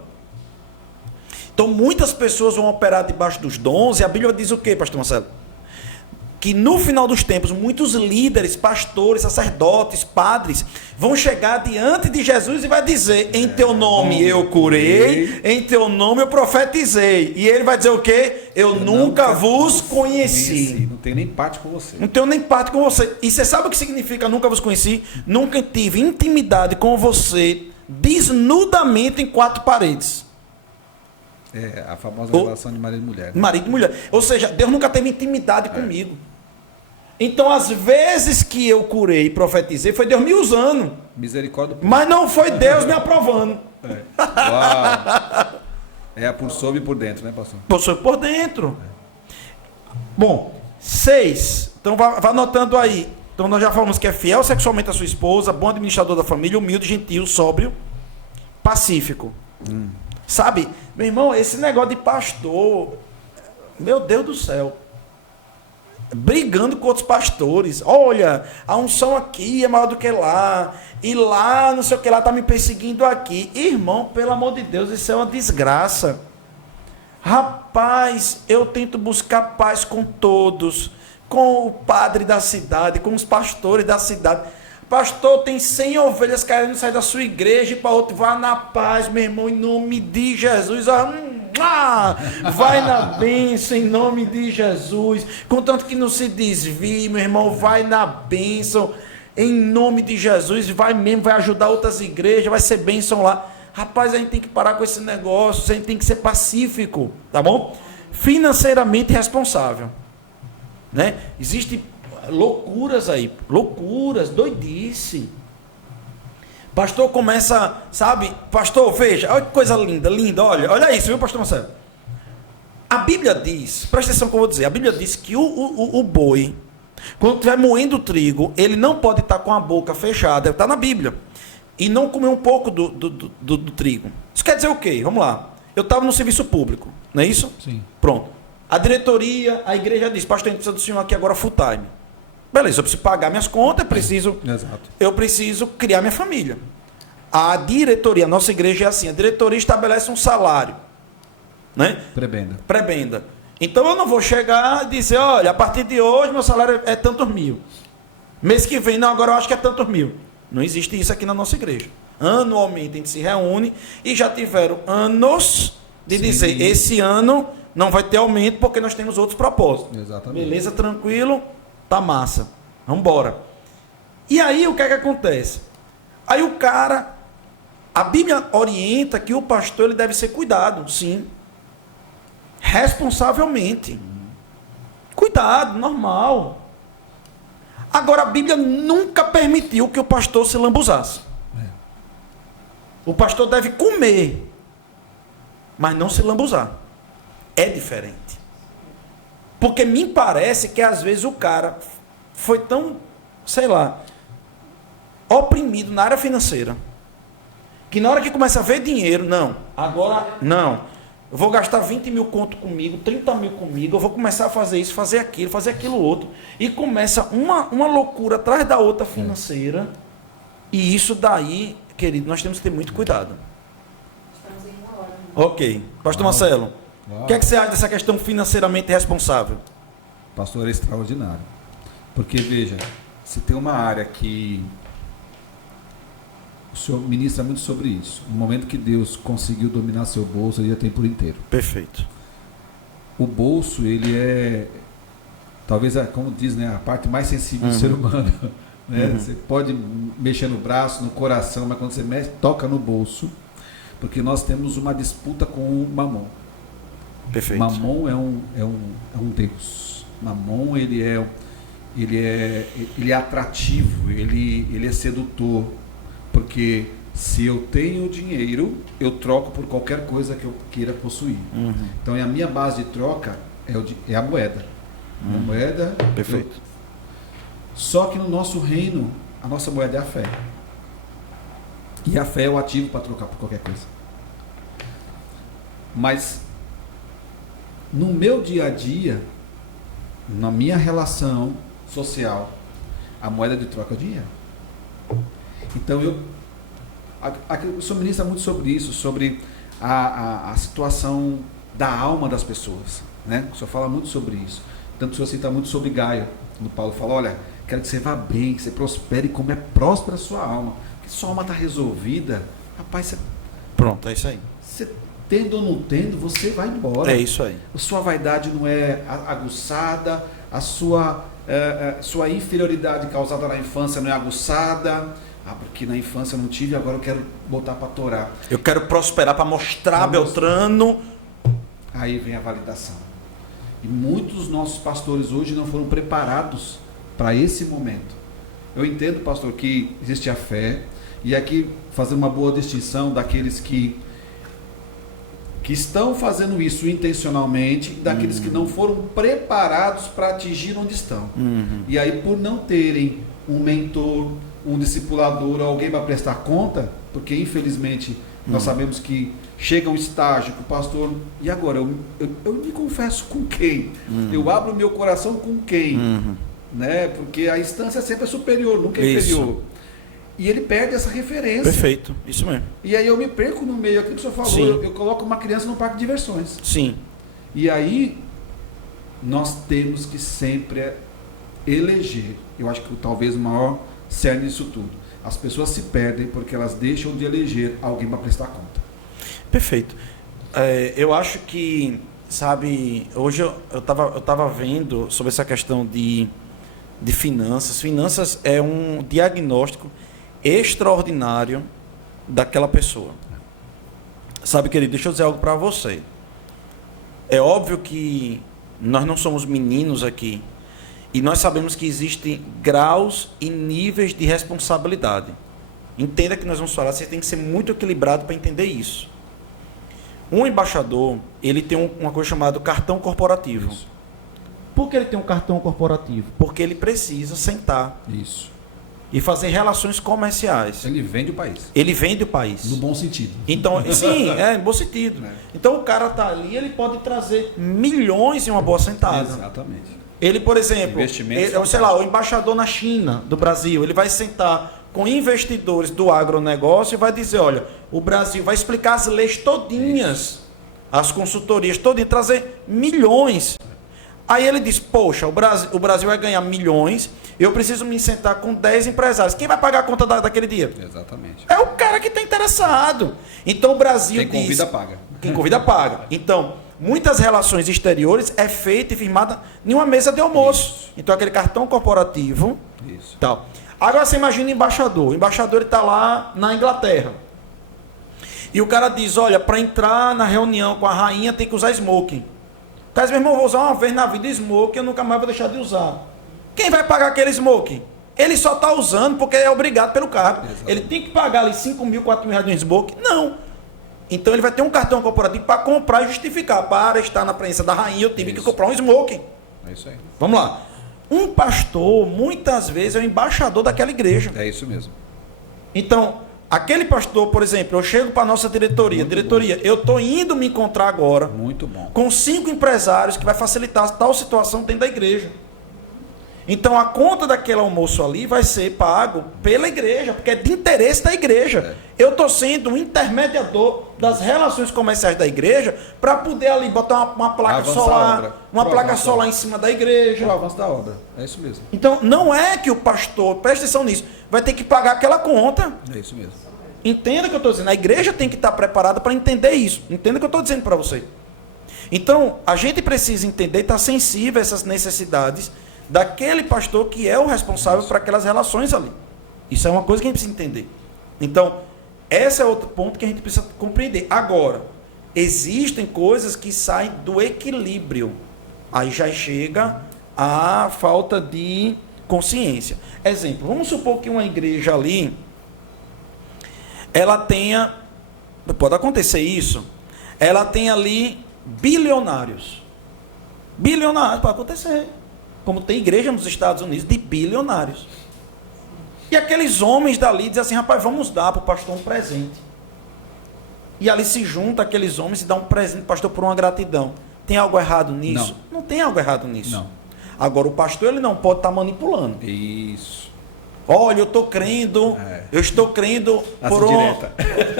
Então, muitas pessoas vão operar debaixo dos dons, e a Bíblia diz o quê, pastor Marcelo? Que no final dos tempos, muitos líderes, pastores, sacerdotes, padres, vão chegar diante de Jesus e vai dizer, em teu nome eu curei, em teu nome eu profetizei. E ele vai dizer o quê? Eu nunca vos conheci. Não tenho nem parte com você. Não tenho nem parte com você. E você sabe o que significa nunca vos conheci? Nunca tive intimidade com você, desnudamente em 4 paredes. É, a famosa Ou- relação de marido e mulher. Né? Marido e mulher. Ou seja, Deus nunca teve intimidade comigo. Então, às vezes que eu curei e profetizei, foi Deus me usando. Misericórdia do povo. Mas não foi Deus me aprovando. Uau. É por sobre e por dentro, né, pastor? Possuir por dentro. Bom, 6. Então, vá anotando aí. Então, nós já falamos que é fiel sexualmente à sua esposa, bom administrador da família, humilde, gentil, sóbrio, pacífico. Sabe? Meu irmão, esse negócio de pastor, meu Deus do céu. Brigando com outros pastores. Olha, a unção aqui é maior do que lá. E lá, não sei o que lá, tá me perseguindo aqui. Irmão, pelo amor de Deus, isso é uma desgraça. Rapaz, eu tento buscar paz com todos. Com o padre da cidade, com os pastores da cidade. Pastor, tem 100 ovelhas querendo sair da sua igreja e para outro, vá na paz, meu irmão, em nome de Jesus. Vai na bênção, em nome de Jesus. Contanto que não se desvie, meu irmão, vai na bênção, em nome de Jesus. Vai mesmo, vai ajudar outras igrejas, vai ser bênção lá. Rapaz, a gente tem que parar com esse negócio, a gente tem que ser pacífico, tá bom? Financeiramente responsável, né? Existem loucuras aí, loucuras, doidice. Pastor começa, sabe? Pastor, veja, olha que coisa linda, linda, olha isso, viu, pastor Marcelo? A Bíblia diz, presta atenção no que eu vou dizer, a Bíblia diz que o boi, quando estiver moendo trigo, ele não pode estar com a boca fechada, está na Bíblia, e não comer um pouco do trigo. Isso quer dizer o quê? Vamos lá. Eu estava no serviço público, não é isso? Sim. Pronto. A diretoria, a igreja diz, pastor, a gente precisa do senhor aqui agora full time. Beleza, eu preciso pagar minhas contas, eu preciso criar minha família. A diretoria, a nossa igreja é assim, a diretoria estabelece um salário, né? Prebenda. Então eu não vou chegar e dizer, olha, a partir de hoje meu salário é tantos mil. Mês que vem, não, agora eu acho que é tantos mil. Não existe isso aqui na nossa igreja. Anualmente a gente se reúne e já tiveram anos de dizer, esse ano não vai ter aumento porque nós temos outros propósitos. Exatamente. Beleza, tranquilo, tá massa. Vamos embora. E aí o que é que acontece? Aí o cara, a Bíblia orienta que o pastor ele deve ser cuidado, sim. Responsavelmente. Cuidado, normal. Agora a Bíblia nunca permitiu que o pastor se lambuzasse. O pastor deve comer, mas não se lambuzar. É diferente. Porque me parece que às vezes o cara foi tão, sei lá, oprimido na área financeira, que na hora que começa a ver dinheiro, não, agora não, eu vou gastar 20 mil conto comigo, 30 mil comigo, eu vou começar a fazer isso, fazer aquilo outro, e começa uma loucura atrás da outra financeira, e isso daí, querido, nós temos que ter muito cuidado. Estamos em uma hora. Ok. Pastor Marcelo, o que é que você acha dessa questão financeiramente responsável? Pastor, é extraordinário. Porque, veja, se tem uma área que o senhor ministra muito sobre isso, no momento que Deus conseguiu dominar seu bolso, ele já tem por inteiro. Perfeito. O bolso, ele é, talvez, como diz, né, a parte mais sensível do ser humano. Né? Você pode mexer no braço, no coração, mas quando você mexe, toca no bolso, porque nós temos uma disputa com o Mamon. Perfeito. Mamon é um Deus. Mamon, ele é atrativo, ele é sedutor, porque se eu tenho dinheiro, eu troco por qualquer coisa que eu queira possuir. Então, a minha base de troca é a moeda. A moeda. Perfeito. Só que no nosso reino, a nossa moeda é a fé. E a fé é o ativo para trocar por qualquer coisa. Mas no meu dia a dia, na minha relação social, a moeda de troca é o dinheiro. Então o senhor ministra muito sobre isso, sobre a situação da alma das pessoas, né? O senhor fala muito sobre isso. Tanto que o senhor cita muito sobre Gaio, quando Paulo fala, olha, quero que você vá bem, que você prospere como é próspera a sua alma. Porque sua alma está resolvida, rapaz, Pronto, é isso aí. você tendo ou não tendo, você vai embora. É isso aí. A sua vaidade não é aguçada, a sua inferioridade causada na infância não é aguçada. Porque na infância eu não tive, agora eu quero botar para torar. Eu quero prosperar para mostrar a Beltrano Aí vem a validação. E muitos dos nossos pastores hoje não foram preparados para esse momento. Eu entendo, pastor, que existe a fé, e aqui fazer uma boa distinção daqueles que estão fazendo isso intencionalmente, e daqueles que não foram preparados para atingir onde estão. E aí, por não terem um mentor, um discipulador, alguém para prestar conta, porque infelizmente nós sabemos que chega um estágio que o pastor, e agora, eu me confesso com quem? Eu abro meu coração com quem? Né? Porque a instância sempre é superior, nunca é inferior. E ele perde essa referência. Perfeito, isso mesmo. E aí eu me perco no meio, aquilo que o senhor falou, eu coloco uma criança num parque de diversões. Sim. E aí nós temos que sempre eleger. Eu acho que talvez o maior cerne disso tudo. As pessoas se perdem porque elas deixam de eleger alguém para prestar conta. Perfeito. Eu acho que, sabe, hoje eu tava vendo sobre essa questão de finanças. Finanças é um diagnóstico extraordinário daquela pessoa. Sabe, querido, deixa eu dizer algo para você. É óbvio que nós não somos meninos aqui e nós sabemos que existem graus e níveis de responsabilidade. Entenda que nós vamos falar, você tem que ser muito equilibrado para entender isso. Um embaixador, ele tem uma coisa chamada cartão corporativo. Isso. Por que ele tem um cartão corporativo? Porque ele precisa sentar Isso. e fazer relações comerciais. Ele vende o país. Ele vende o país. No bom sentido. Então, sim, em bom sentido. Então, o cara está ali, ele pode trazer milhões em uma boa sentada. Exatamente. Ele, por exemplo, Investimentos sei lá, o embaixador na China, do Brasil, ele vai sentar com investidores do agronegócio e vai dizer, olha, o Brasil vai explicar as leis todinhas, as consultorias todinhas, trazer milhões. Aí ele diz, poxa, o Brasil vai ganhar milhões, eu preciso me sentar com 10 empresários. Quem vai pagar a conta daquele dia? Exatamente. É o cara que está interessado. Então o Brasil Quem convida paga. Quem convida paga. Então, muitas relações exteriores é feita e firmada em uma mesa de almoço. Isso. Então aquele cartão corporativo. Isso. Tal. Agora você imagina o embaixador. O embaixador está lá na Inglaterra. E o cara diz, olha, para entrar na reunião com a rainha tem que usar smoking. O cara diz, meu irmão, eu vou usar uma vez na vida smoking, eu nunca mais vou deixar de usar. Quem vai pagar aquele smoking? Ele só está usando porque é obrigado pelo cargo. Exatamente. Ele tem que pagar ali 5 mil, 4 mil reais de um smoking? Não. Então ele vai ter um cartão corporativo para comprar e justificar. Para estar na presença da rainha, eu tive que comprar um smoking. É isso aí. Vamos lá. Um pastor, muitas vezes, é o embaixador daquela igreja. É isso mesmo. Então, aquele pastor, por exemplo, eu chego para a nossa diretoria. Muito Diretoria, eu estou indo me encontrar agora Muito bom. com 5 empresários que vai facilitar tal situação dentro da igreja. Então, a conta daquele almoço ali vai ser pago pela igreja, porque é de interesse da igreja. Eu estou sendo um intermediador das relações comerciais da igreja para poder ali botar uma placa Avançar solar, uma Pro placa avanço. solar em cima da igreja. O avanço da obra. É isso mesmo. Então, não é que o pastor, preste atenção nisso, vai ter que pagar aquela conta. É isso mesmo. Entenda o que eu estou dizendo. A igreja tem que estar preparada para entender isso. Entenda o que eu estou dizendo para você. Então, a gente precisa entender e estar sensível a essas necessidades daquele pastor que é o responsável por aquelas relações ali. Isso é uma coisa que a gente precisa entender. Então, esse é outro ponto que a gente precisa compreender. Agora, existem coisas que saem do equilíbrio. Aí já chega a falta de consciência. Exemplo, vamos supor que uma igreja ali, ela tenha, pode acontecer isso, ela tem ali bilionários. Bilionários, pode acontecer. Como tem igreja nos Estados Unidos de bilionários. E aqueles homens dali dizem assim, rapaz, vamos dar para o pastor um presente. E ali se junta aqueles homens e dá um presente para o pastor por uma gratidão. Tem algo errado nisso? Não tem algo errado nisso. Não. Agora, o pastor ele não pode estar manipulando. Isso. Olha, eu estou crendo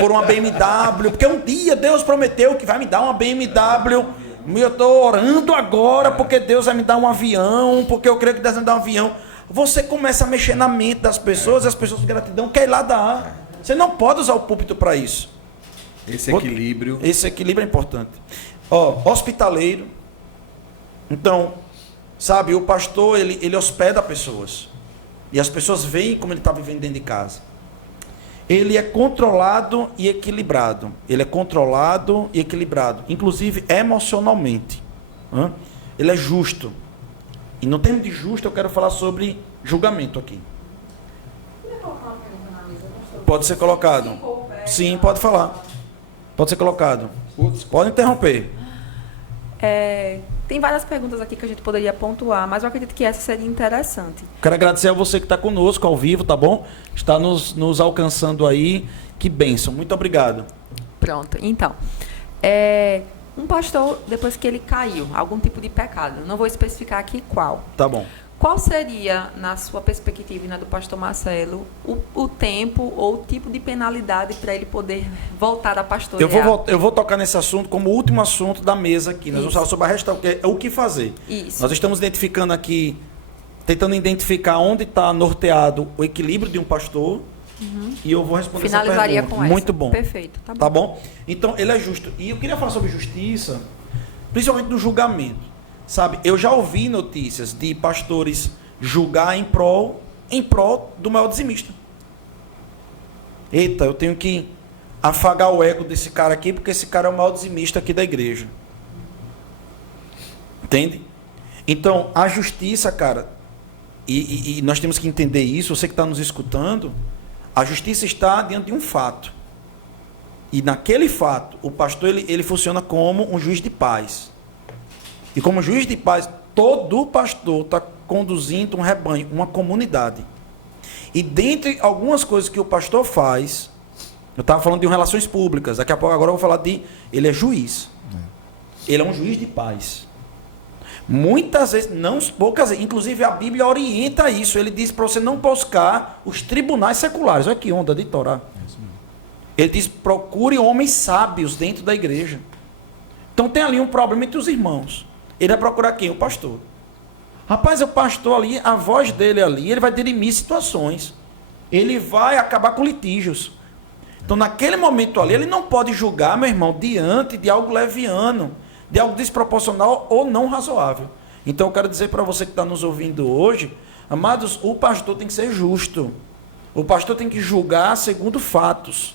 por uma BMW, porque um dia Deus prometeu que vai me dar uma BMW. Eu estou orando agora porque Deus vai me dar um avião, porque eu creio que Deus vai me dar um avião. Você começa a mexer na mente das pessoas, e as pessoas de gratidão querem ir lá dar. Você não pode usar o púlpito para isso. Esse equilíbrio. Esse equilíbrio é importante. Hospitaleiro. Então, sabe, o pastor, ele hospeda pessoas. E as pessoas veem como ele está vivendo dentro de casa. ele é controlado e equilibrado. Ele é controlado e equilibrado, inclusive emocionalmente. Ele é justo. E no termo de justo eu quero falar sobre julgamento aqui. Pode ser colocado. Sim, pode falar. Pode ser colocado. Pode interromper. Tem várias perguntas aqui que a gente poderia pontuar, mas eu acredito que essa seria interessante. Quero agradecer a você que está conosco ao vivo, tá bom? Está nos alcançando aí. Que bênção. Muito obrigado. Pronto. Então, um pastor, depois que ele caiu, algum tipo de pecado, não vou especificar aqui qual. Tá bom. Qual seria, na sua perspectiva e na do pastor Marcelo, o tempo ou o tipo de penalidade para ele poder voltar a pastorear? Eu vou tocar nesse assunto como último assunto da mesa aqui. Nós vamos falar sobre a restauração, o que fazer. Isso. Nós estamos identificando aqui, tentando identificar onde está norteado o equilíbrio de um pastor. E eu vou responder Finalizaria essa pergunta. com essa. Muito bom. Perfeito. Tá bom? Então, ele é justo. E eu queria falar sobre justiça, principalmente no julgamento. Sabe, eu já ouvi notícias de pastores julgar em prol do maior dizimista. Eita, eu tenho que afagar o ego desse cara aqui, porque esse cara é o maior dizimista aqui da igreja. Entende? Então, a justiça, cara, e nós temos que entender isso, você que está nos escutando, a justiça está diante de um fato. E naquele fato, o pastor ele funciona como um juiz de paz. E como juiz de paz, todo pastor está conduzindo um rebanho, uma comunidade. E dentre algumas coisas que o pastor faz, eu estava falando de relações públicas, daqui a pouco agora eu vou falar ele é juiz. Ele é um juiz de paz. Muitas vezes, poucas vezes, inclusive a Bíblia orienta isso. Ele diz para você não buscar os tribunais seculares. Olha que onda de Torá. Ele diz, procure homens sábios dentro da igreja. Então tem ali um problema entre os irmãos. Ele vai procurar quem? O pastor. Rapaz, o pastor ali, a voz dele ali, ele vai dirimir situações. Ele vai acabar com litígios. Então, naquele momento ali, ele não pode julgar, meu irmão, diante de algo leviano, de algo desproporcional ou não razoável. Então, eu quero dizer para você que está nos ouvindo hoje, amados, o pastor tem que ser justo. O pastor tem que julgar segundo fatos.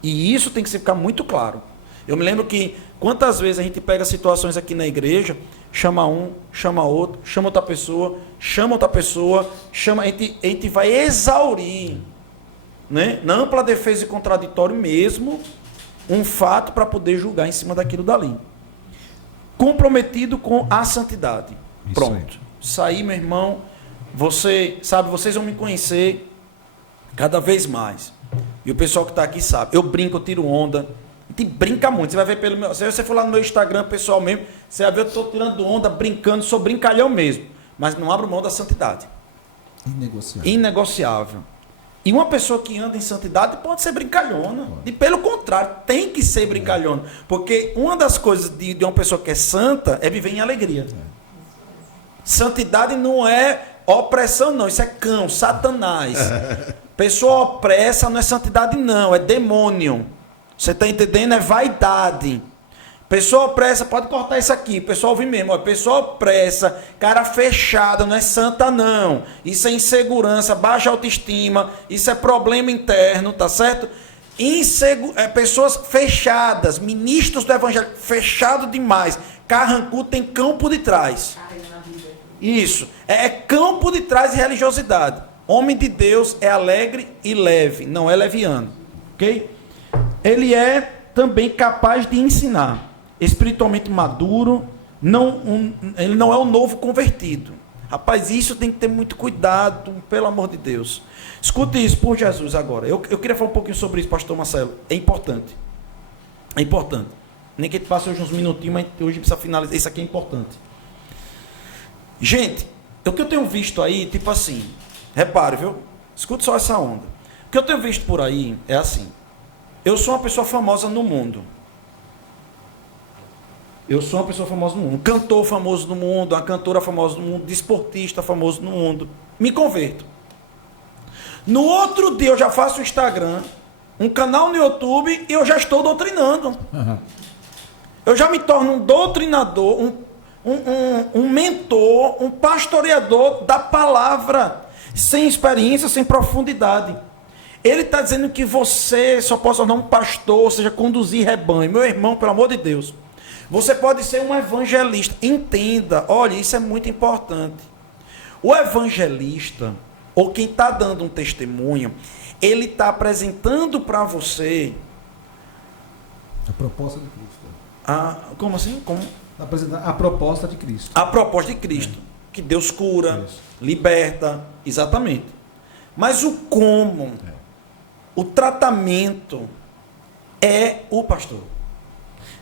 E isso tem que ficar muito claro. Eu me lembro que quantas vezes a gente pega situações aqui na igreja, chama um, chama outro, chama outra pessoa, a gente vai exaurir, né, na ampla defesa e contraditório mesmo, um fato para poder julgar em cima daquilo dali. Comprometido com a santidade. Isso. Pronto. Isso aí, meu irmão, vocês vão me conhecer cada vez mais. E o pessoal que está aqui sabe. Eu brinco, eu tiro onda. A gente brinca muito. Você vai ver pelo meu. Se você for lá no meu Instagram pessoal mesmo, você vai ver eu estou tirando onda, brincando, sou brincalhão mesmo. Mas não abro mão da santidade. Inegociável. E uma pessoa que anda em santidade pode ser brincalhona. E pelo contrário, tem que ser brincalhona. Porque uma das coisas de uma pessoa que é santa é viver em alegria. Santidade não é opressão, não. Isso é cão, Satanás. Pessoa opressa não é santidade, não. É demônio. Você está entendendo? É vaidade. Pessoa opressa, pode cortar isso aqui. Pessoal, ouve mesmo. Ó, pessoa opressa, cara fechada, não é santa, não. Isso é insegurança, baixa autoestima. Isso é problema interno, tá certo? Pessoas fechadas, ministros do evangelho, fechado demais. Carrancudo tem campo de trás. Isso. É campo de trás de religiosidade. Homem de Deus é alegre e leve, não é leviano. Ok? Ele é também capaz de ensinar. Espiritualmente maduro, ele não é o novo convertido. Rapaz, isso tem que ter muito cuidado, pelo amor de Deus. Escute isso, por Jesus, agora. Eu queria falar um pouquinho sobre isso, pastor Marcelo. É importante. É importante. Nem que a gente passe hoje uns minutinhos, mas hoje precisa finalizar. Isso aqui é importante. Gente, o que eu tenho visto aí, tipo assim, repare, viu? Escute só essa onda. O que eu tenho visto por aí é assim. Eu sou uma pessoa famosa no mundo. Eu sou uma pessoa famosa no mundo. Um cantor famoso no mundo, uma cantora famosa no mundo, desportista famoso no mundo. Me converto. No outro dia eu já faço o Instagram, um canal no YouTube e eu já estou doutrinando. Uhum. Eu já me torno um doutrinador, um mentor, um pastoreador da palavra, sem experiência, sem profundidade. Ele está dizendo que você só pode tornar um pastor, ou seja, conduzir rebanho. Meu irmão, pelo amor de Deus, você pode ser um evangelista. Entenda, olha, isso é muito importante. O evangelista, ou quem está dando um testemunho, ele está apresentando para você... A proposta de Cristo. Como assim? Como? Apresentar a proposta de Cristo. A proposta de Cristo. Que Deus cura, Isso. liberta, exatamente. Mas o como, o tratamento é o pastor.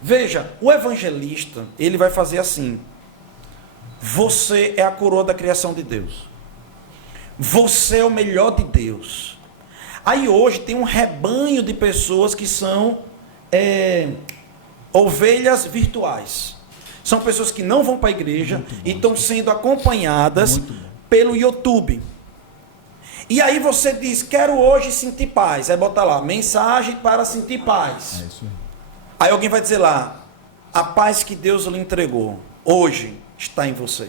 Veja, o evangelista, ele vai fazer assim: você é a coroa da criação de Deus. Você é o melhor de Deus. Aí hoje tem um rebanho de pessoas que são ovelhas virtuais. São pessoas que não vão para a igreja e estão sendo acompanhadas pelo YouTube. E aí você diz, quero hoje sentir paz. Aí bota lá, mensagem para sentir paz. É isso aí. Aí alguém vai dizer lá, a paz que Deus lhe entregou, hoje está em você.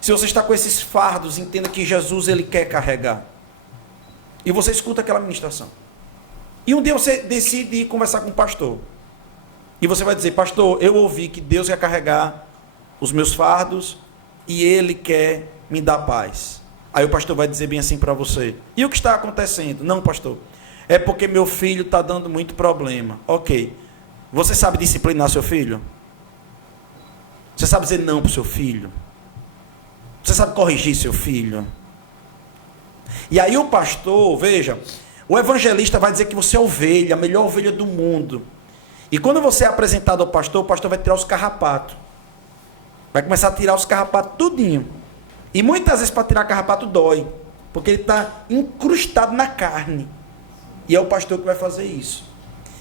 Se você está com esses fardos, entenda que Jesus ele quer carregar. E você escuta aquela ministração. E um dia você decide ir conversar com o pastor. E você vai dizer, pastor, eu ouvi que Deus quer carregar os meus fardos e Ele quer me dar paz. Aí o pastor vai dizer bem assim para você, e o que está acontecendo? Não, pastor, é porque meu filho está dando muito problema. Ok, você sabe disciplinar seu filho? Você sabe dizer não para o seu filho? Você sabe corrigir seu filho? E aí o pastor, veja, o evangelista vai dizer que você é ovelha, a melhor ovelha do mundo. E quando você é apresentado ao pastor, o pastor vai tirar os carrapatos. Vai começar a tirar os carrapatos tudinho. E muitas vezes para tirar carrapato dói. Porque ele está incrustado na carne. E é o pastor que vai fazer isso.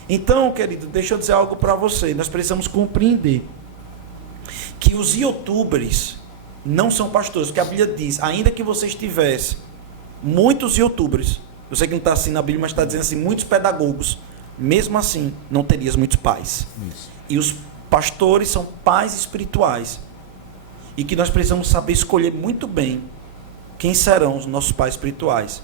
Então, querido, deixa eu dizer algo para você. Nós precisamos compreender que os youtubers não são pastores. Porque a Bíblia diz, ainda que você estivesse, muitos youtubers, eu sei que não está assim na Bíblia, mas está dizendo assim, muitos pedagogos, mesmo assim, não terias muitos pais. Isso. E os pastores são pais espirituais. E que nós precisamos saber escolher muito bem quem serão os nossos pais espirituais.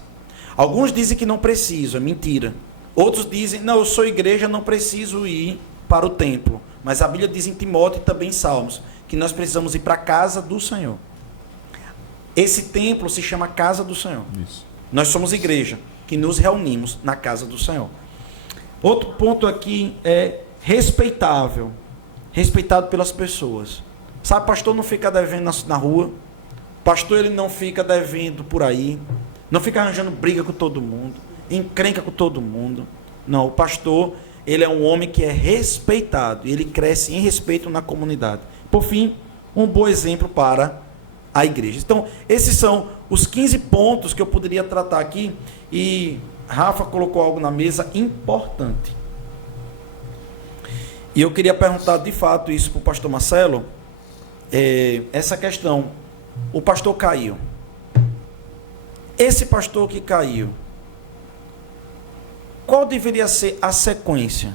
Alguns dizem que não precisam, é mentira. Outros dizem, não, eu sou igreja, não preciso ir para o templo. Mas a Bíblia diz em Timóteo e também em Salmos, que nós precisamos ir para a casa do Senhor. Esse templo se chama Casa do Senhor. Isso. Nós somos igreja, que nos reunimos na casa do Senhor. Outro ponto aqui é respeitável. Respeitado pelas pessoas. Sabe, pastor não fica devendo na rua. Pastor, ele não fica devendo por aí. Não fica arranjando briga com todo mundo. Encrenca com todo mundo. Não, o pastor, ele é um homem que é respeitado. E ele cresce em respeito na comunidade. Por fim, um bom exemplo para a igreja. Então, esses são os 15 pontos que eu poderia tratar aqui. E Rafa colocou algo na mesa importante. E eu queria perguntar de fato isso para o pastor Marcelo. Essa questão, o pastor caiu. Esse pastor que caiu, qual deveria ser a sequência?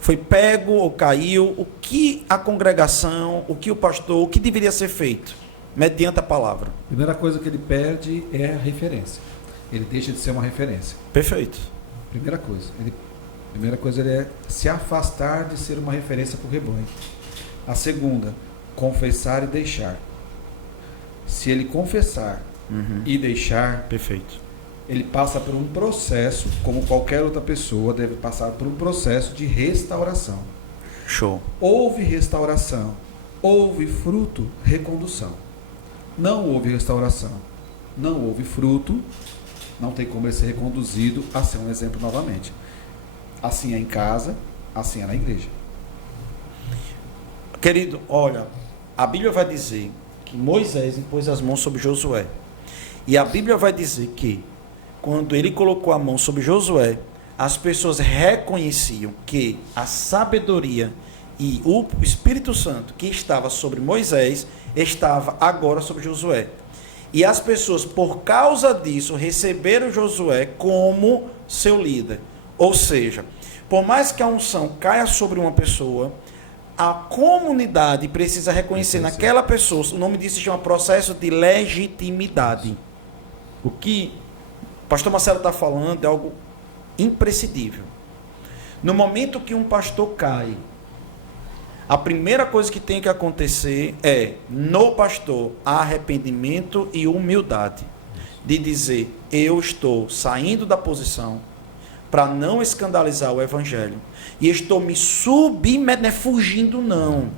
Foi pego ou caiu? O que a congregação, o que o pastor, o que deveria ser feito? Mediante a palavra. Primeira coisa que ele perde é a referência. Ele deixa de ser uma referência. Perfeito. Primeira coisa, ele é se afastar de ser uma referência para o rebanho. A segunda, confessar e deixar. Se ele confessar e deixar, Perfeito. ele passa por um processo, como qualquer outra pessoa deve passar por um processo de restauração. Show. Houve restauração, houve fruto, recondução. Não houve restauração, não houve fruto, não tem como ele ser reconduzido a ser um exemplo novamente. Assim é em casa, assim é na igreja. Querido, olha, a Bíblia vai dizer que Moisés impôs as mãos sobre Josué. E a Bíblia vai dizer que, quando ele colocou a mão sobre Josué, as pessoas reconheciam que a sabedoria e o Espírito Santo que estava sobre Moisés, estava agora sobre Josué. E as pessoas, por causa disso, receberam Josué como seu líder. Ou seja, por mais que a unção caia sobre uma pessoa, a comunidade precisa reconhecer naquela pessoa, o nome disso se chama processo de legitimidade. O que o pastor Marcelo está falando é algo imprescindível. No momento que um pastor cai, a primeira coisa que tem que acontecer é, no pastor, arrependimento e humildade. De dizer, eu estou saindo da posição para não escandalizar o evangelho. E estou me submetendo, não é fugindo não.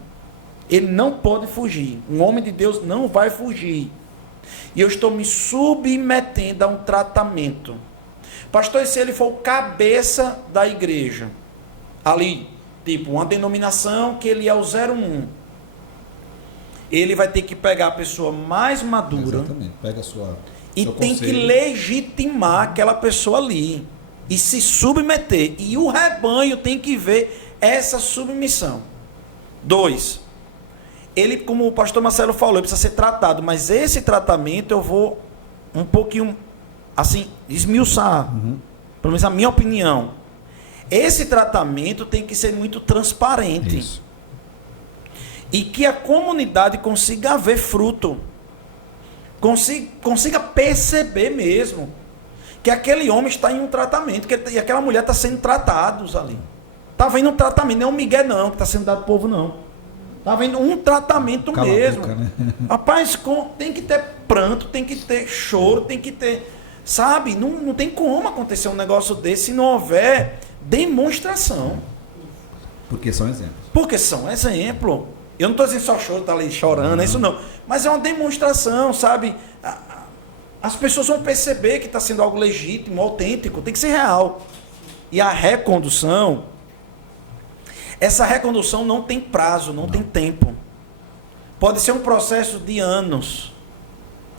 Ele não pode fugir. Um homem de Deus não vai fugir. E eu estou me submetendo a um tratamento. Pastor, e se ele for o cabeça da igreja? Ali, tipo, uma denominação que ele é o 01. Ele vai ter que pegar a pessoa mais madura. Exatamente. Pega a sua... E tem que legitimar aquela pessoa ali. E se submeter. E o rebanho tem que ver essa submissão. 2. Ele, como o pastor Marcelo falou, ele precisa ser tratado. Mas esse tratamento eu vou um pouquinho, assim, esmiuçar. Pelo menos a minha opinião. Esse tratamento tem que ser muito transparente. Isso. E que a comunidade consiga ver fruto. Consiga perceber mesmo que aquele homem está em um tratamento, e aquela mulher está sendo tratados ali. Está vendo um tratamento, não é um migué não, que está sendo dado ao povo não. Está vendo um tratamento Cala mesmo. a boca, né? Rapaz, tem que ter pranto, tem que ter choro, tem que ter... Sabe, não tem como acontecer um negócio desse se não houver demonstração. Porque são exemplos. Porque são exemplo. Eu não estou dizendo só choro, tá ali chorando, é isso não. Mas é uma demonstração, sabe? As pessoas vão perceber que está sendo algo legítimo, autêntico, tem que ser real. E a recondução, essa recondução não tem prazo, não tem tempo. Pode ser um processo de anos.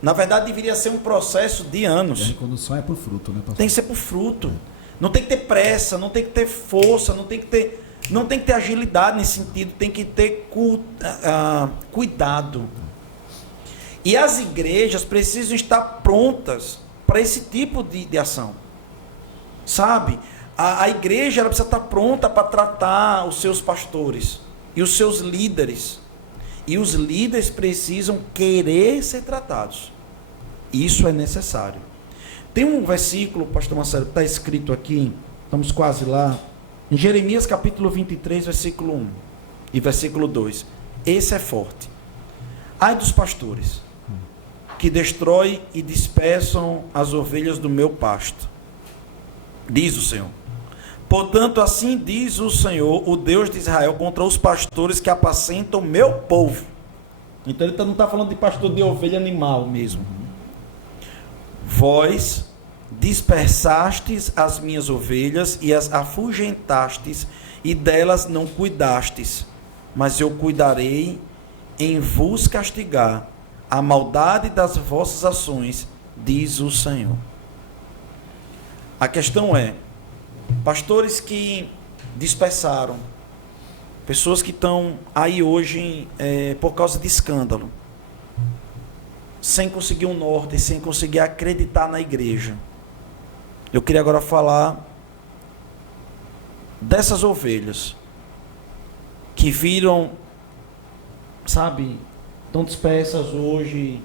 Na verdade, deveria ser um processo de E a anos. recondução é por fruto, né, pastor? Tem que ser por fruto. Não tem que ter pressa, não tem que ter força, não tem que ter agilidade nesse sentido, tem que ter cuidado. E as igrejas precisam estar prontas para esse tipo de ação. Sabe? A igreja ela precisa estar pronta para tratar os seus pastores e os seus líderes. E os líderes precisam querer ser tratados. Isso é necessário. Tem um versículo, pastor Marcelo, que está escrito aqui, estamos quase lá, em Jeremias capítulo 23, versículo 1 e versículo 2. Esse é forte. Ai dos pastores, que destrói e dispersam as ovelhas do meu pasto, diz o Senhor. Portanto, assim diz o Senhor, o Deus de Israel, contra os pastores que apacentam o meu povo. Então ele não está falando de pastor de ovelha animal mesmo. Vós dispersastes as minhas ovelhas e as afugentastes, e delas não cuidastes, mas eu cuidarei em vos castigar a maldade das vossas ações, diz o Senhor. A questão é, pastores que dispersaram, pessoas que estão aí hoje por causa de escândalo, sem conseguir um norte, sem conseguir acreditar na igreja. Eu queria agora falar dessas ovelhas que viram, sabe, estão dispersas hoje,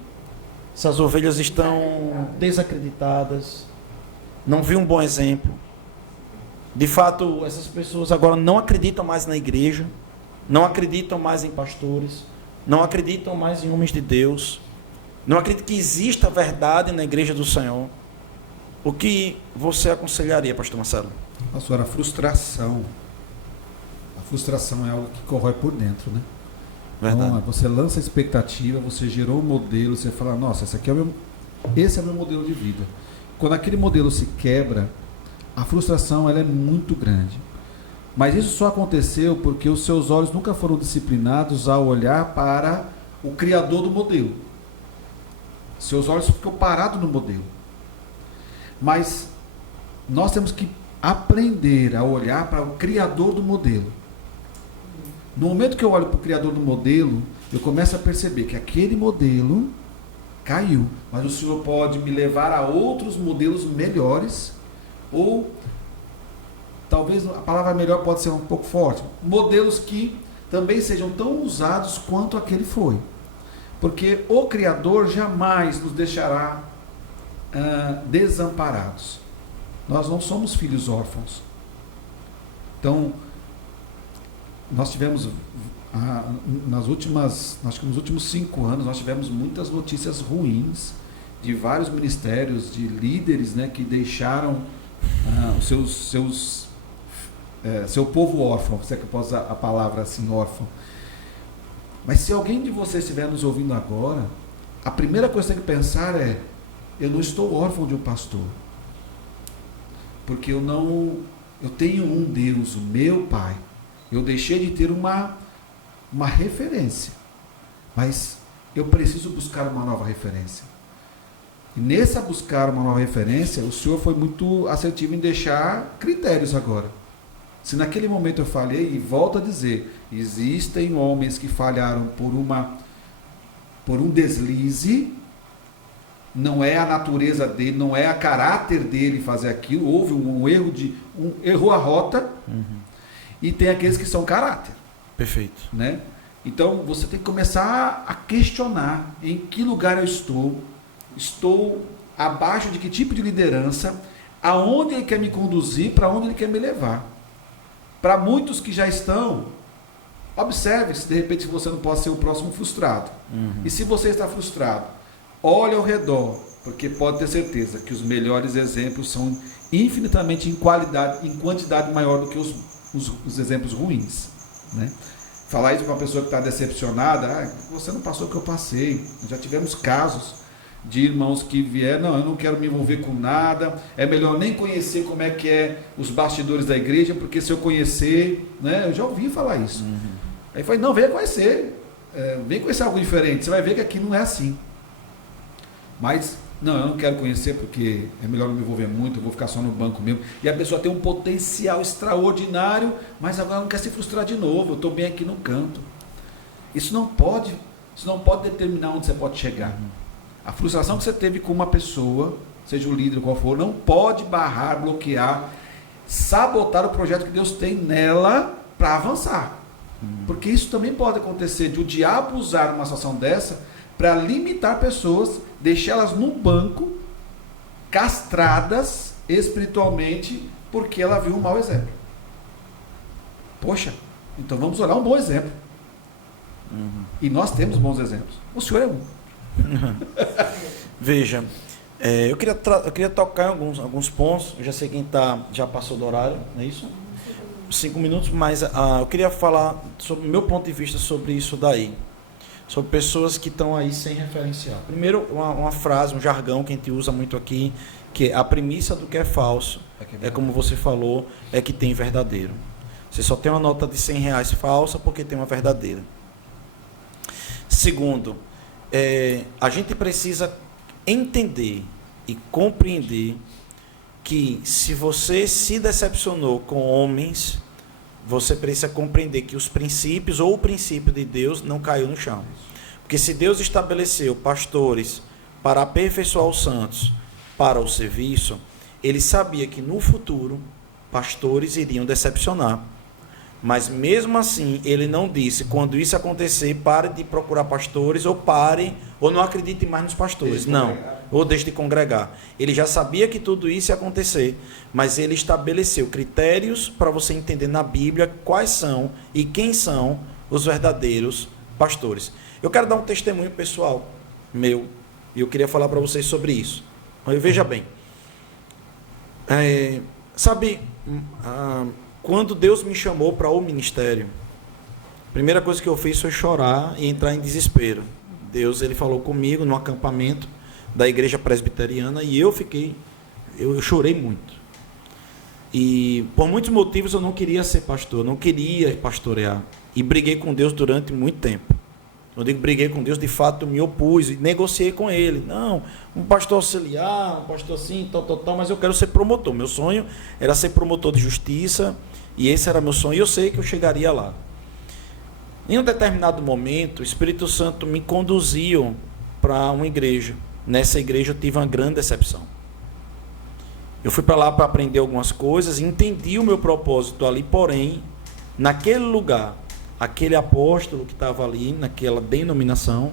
essas ovelhas estão desacreditadas, não vi um bom exemplo. De fato, essas pessoas agora não acreditam mais na igreja, não acreditam mais em pastores, não acreditam mais em homens de Deus, não acreditam que exista verdade na igreja do Senhor. O que você aconselharia, pastor Marcelo? Pastor, a frustração é algo que corrói por dentro, né? Verdade. Então, você lança a expectativa, você gerou um modelo, você fala, nossa, esse é o meu modelo de vida. Quando aquele modelo se quebra, a frustração ela é muito grande. Mas isso só aconteceu porque os seus olhos nunca foram disciplinados a olhar para o criador do modelo. Seus olhos ficam parados no modelo. Mas nós temos que aprender a olhar para o criador do modelo. No momento que eu olho para o criador do modelo, eu começo a perceber que aquele modelo caiu, mas o Senhor pode me levar a outros modelos melhores, ou talvez a palavra melhor pode ser um pouco forte, modelos que também sejam tão usados quanto aquele foi. Porque o Criador jamais nos deixará desamparados. Nós não somos filhos órfãos. Então, nós tivemos, acho que nos últimos 5 anos, nós tivemos muitas notícias ruins de vários ministérios, de líderes, né, que deixaram seu povo órfão, se é que eu posso usar a palavra assim, órfão. Mas se alguém de vocês estiver nos ouvindo agora, a primeira coisa que tem que pensar é: eu não estou órfão de um pastor, porque eu tenho um Deus, o meu Pai. Eu deixei de ter uma referência, mas eu preciso buscar uma nova referência. E nessa buscar uma nova referência, o Senhor foi muito assertivo em deixar critérios agora. Se naquele momento eu falhei, e volto a dizer, existem homens que falharam por um deslize, não é a natureza dele, não é a caráter dele fazer aquilo, houve um erro errou a rota, e tem aqueles que são caráter. Perfeito. Né? Então você tem que começar a questionar em que lugar eu estou abaixo de que tipo de liderança, aonde ele quer me conduzir, para onde ele quer me levar. Para muitos que já estão, observe se de repente você não pode ser o próximo frustrado. E se você está frustrado, olhe ao redor, porque pode ter certeza que os melhores exemplos são infinitamente em quantidade maior do que os exemplos ruins. Né? Falar isso para uma pessoa que está decepcionada: você não passou o que eu passei. Já tivemos casos de irmãos que vieram: não, eu não quero me envolver com nada, é melhor nem conhecer como é que é os bastidores da igreja, porque se eu conhecer, né, eu já ouvi falar isso. Aí eu falei: não, venha conhecer, vem conhecer algo diferente, você vai ver que aqui não é assim. Mas, não, eu não quero conhecer porque é melhor não me envolver muito, eu vou ficar só no banco mesmo. E a pessoa tem um potencial extraordinário, mas agora não quer se frustrar de novo, eu estou bem aqui no canto. Isso não pode determinar onde você pode chegar. A frustração que você teve com uma pessoa, seja o líder qual for, não pode barrar, bloquear, sabotar o projeto que Deus tem nela para avançar. Porque isso também pode acontecer, de o diabo usar uma situação dessa para limitar pessoas, deixá-las no banco, castradas espiritualmente, porque ela viu um mau exemplo. Poxa, então vamos olhar um bom exemplo. E nós temos bons exemplos. O senhor é um. Veja, eu queria tocar em alguns pontos. Eu já sei quem já passou do horário, não é isso? 5 minutos, mas eu queria falar sobre o meu ponto de vista sobre isso daí, sobre pessoas que estão aí sem referencial. Primeiro, uma frase, um jargão que a gente usa muito aqui, que é: a premissa do que é falso é como você falou, é que tem verdadeiro. Você só tem uma nota de R$100 falsa porque tem uma verdadeira. Segundo, a gente precisa entender e compreender que se você se decepcionou com homens, você precisa compreender que os princípios ou o princípio de Deus não caiu no chão. Porque se Deus estabeleceu pastores para aperfeiçoar os santos para o serviço, ele sabia que no futuro pastores iriam decepcionar. Mas mesmo assim, ele não disse: quando isso acontecer, pare de procurar pastores, ou não acredite mais nos pastores. Não, ou deixe de congregar. Ele já sabia que tudo isso ia acontecer, mas ele estabeleceu critérios para você entender na Bíblia quais são e quem são os verdadeiros pastores. Eu quero dar um testemunho pessoal meu, e eu queria falar para vocês sobre isso. Veja bem, quando Deus me chamou para o ministério, a primeira coisa que eu fiz foi chorar e entrar em desespero. Ele falou comigo no acampamento da igreja presbiteriana e eu chorei muito. E por muitos motivos eu não queria ser pastor, eu não queria pastorear. E briguei com Deus durante muito tempo. Eu digo briguei com Deus, de fato eu me opus e negociei com ele. Não, um pastor auxiliar, um pastor assim, tal, mas eu quero ser promotor. Meu sonho era ser promotor de justiça. E esse era meu sonho, e eu sei que eu chegaria lá. Em um determinado momento, o Espírito Santo me conduziu para uma igreja. Nessa igreja eu tive uma grande decepção. Eu fui para lá para aprender algumas coisas, e entendi o meu propósito ali, porém, naquele lugar, aquele apóstolo que estava ali, naquela denominação,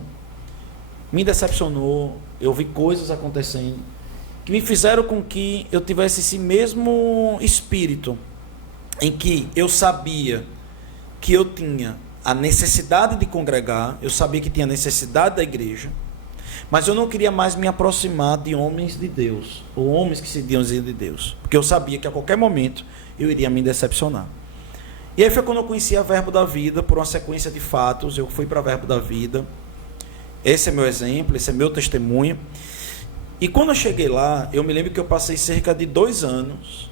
me decepcionou. Eu vi coisas acontecendo que me fizeram com que eu tivesse esse mesmo espírito, em que eu sabia que eu tinha a necessidade de congregar, eu sabia que tinha a necessidade da igreja, mas eu não queria mais me aproximar de homens de Deus, ou homens que se diziam de Deus, porque eu sabia que a qualquer momento eu iria me decepcionar. E aí foi quando eu conheci a Verbo da Vida, por uma sequência de fatos, eu fui para a Verbo da Vida. Esse é meu exemplo, esse é meu testemunho. E quando eu cheguei lá, eu me lembro que eu passei cerca de 2 anos,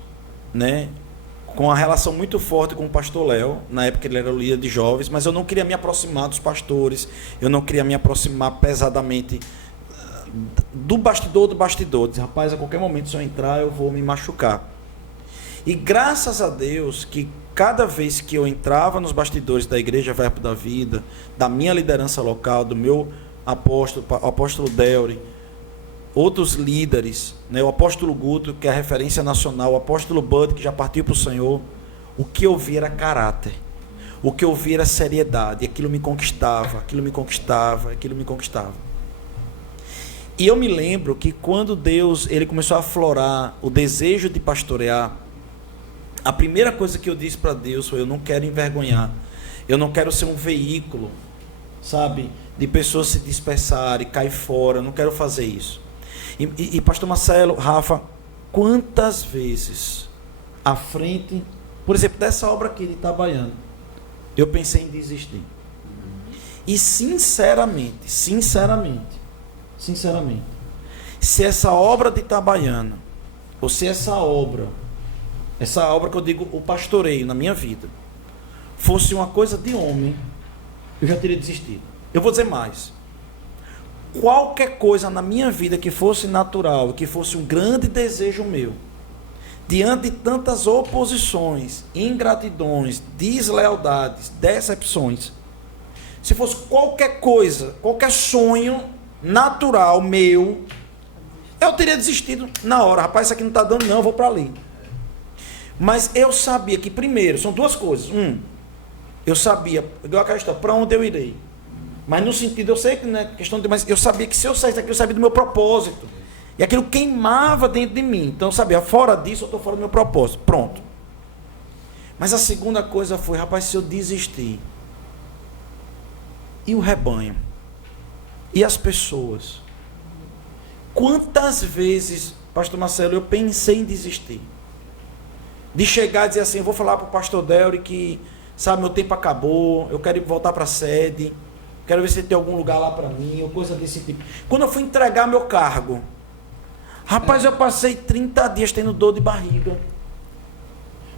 né, com uma relação muito forte com o pastor Léo. Na época ele era o líder de jovens, mas eu não queria me aproximar dos pastores, eu não queria me aproximar pesadamente do bastidor. Diz, rapaz, a qualquer momento se eu entrar eu vou me machucar. E graças a Deus que cada vez que eu entrava nos bastidores da Igreja Verbo da Vida, da minha liderança local, do meu apóstolo Delry, outros líderes, né, o apóstolo Guto, que é a referência nacional, o apóstolo Bud, que já partiu para o Senhor, o que eu vi era caráter, o que eu vi era seriedade, aquilo me conquistava. E eu me lembro que quando Deus ele começou a aflorar o desejo de pastorear, a primeira coisa que eu disse para Deus foi: eu não quero envergonhar, eu não quero ser um veículo, sabe, de pessoas se dispersarem, cair fora, eu não quero fazer isso. E pastor Marcelo, Rafa, quantas vezes à frente, por exemplo, dessa obra aqui de Itabaiana, eu pensei em desistir. E sinceramente, se essa obra de Itabaiana, ou se essa obra que eu digo, o pastoreio na minha vida, fosse uma coisa de homem, eu já teria desistido. Eu vou dizer mais. Qualquer coisa na minha vida que fosse natural, que fosse um grande desejo meu, diante de tantas oposições, ingratidões, deslealdades, decepções, se fosse qualquer coisa, qualquer sonho natural meu, eu teria desistido na hora. Rapaz, isso aqui não está dando não, eu vou para ali. Mas eu sabia que, primeiro, são 2 coisas. Eu sabia, igual aquela história, para onde eu irei. Mas no sentido, eu sei que não é questão de... Mas eu sabia que se eu saísse daqui, eu sabia do meu propósito. E aquilo queimava dentro de mim. Então eu sabia, fora disso, eu estou fora do meu propósito. Pronto. Mas a segunda coisa foi, rapaz, se eu desistir, e o rebanho? E as pessoas? Quantas vezes, pastor Marcelo, eu pensei em desistir? De chegar e dizer assim, eu vou falar para o pastor Delry que, sabe, meu tempo acabou, eu quero voltar para a sede, quero ver se tem algum lugar lá para mim, ou coisa desse tipo. Quando eu fui entregar meu cargo, rapaz, eu passei 30 dias tendo dor de barriga.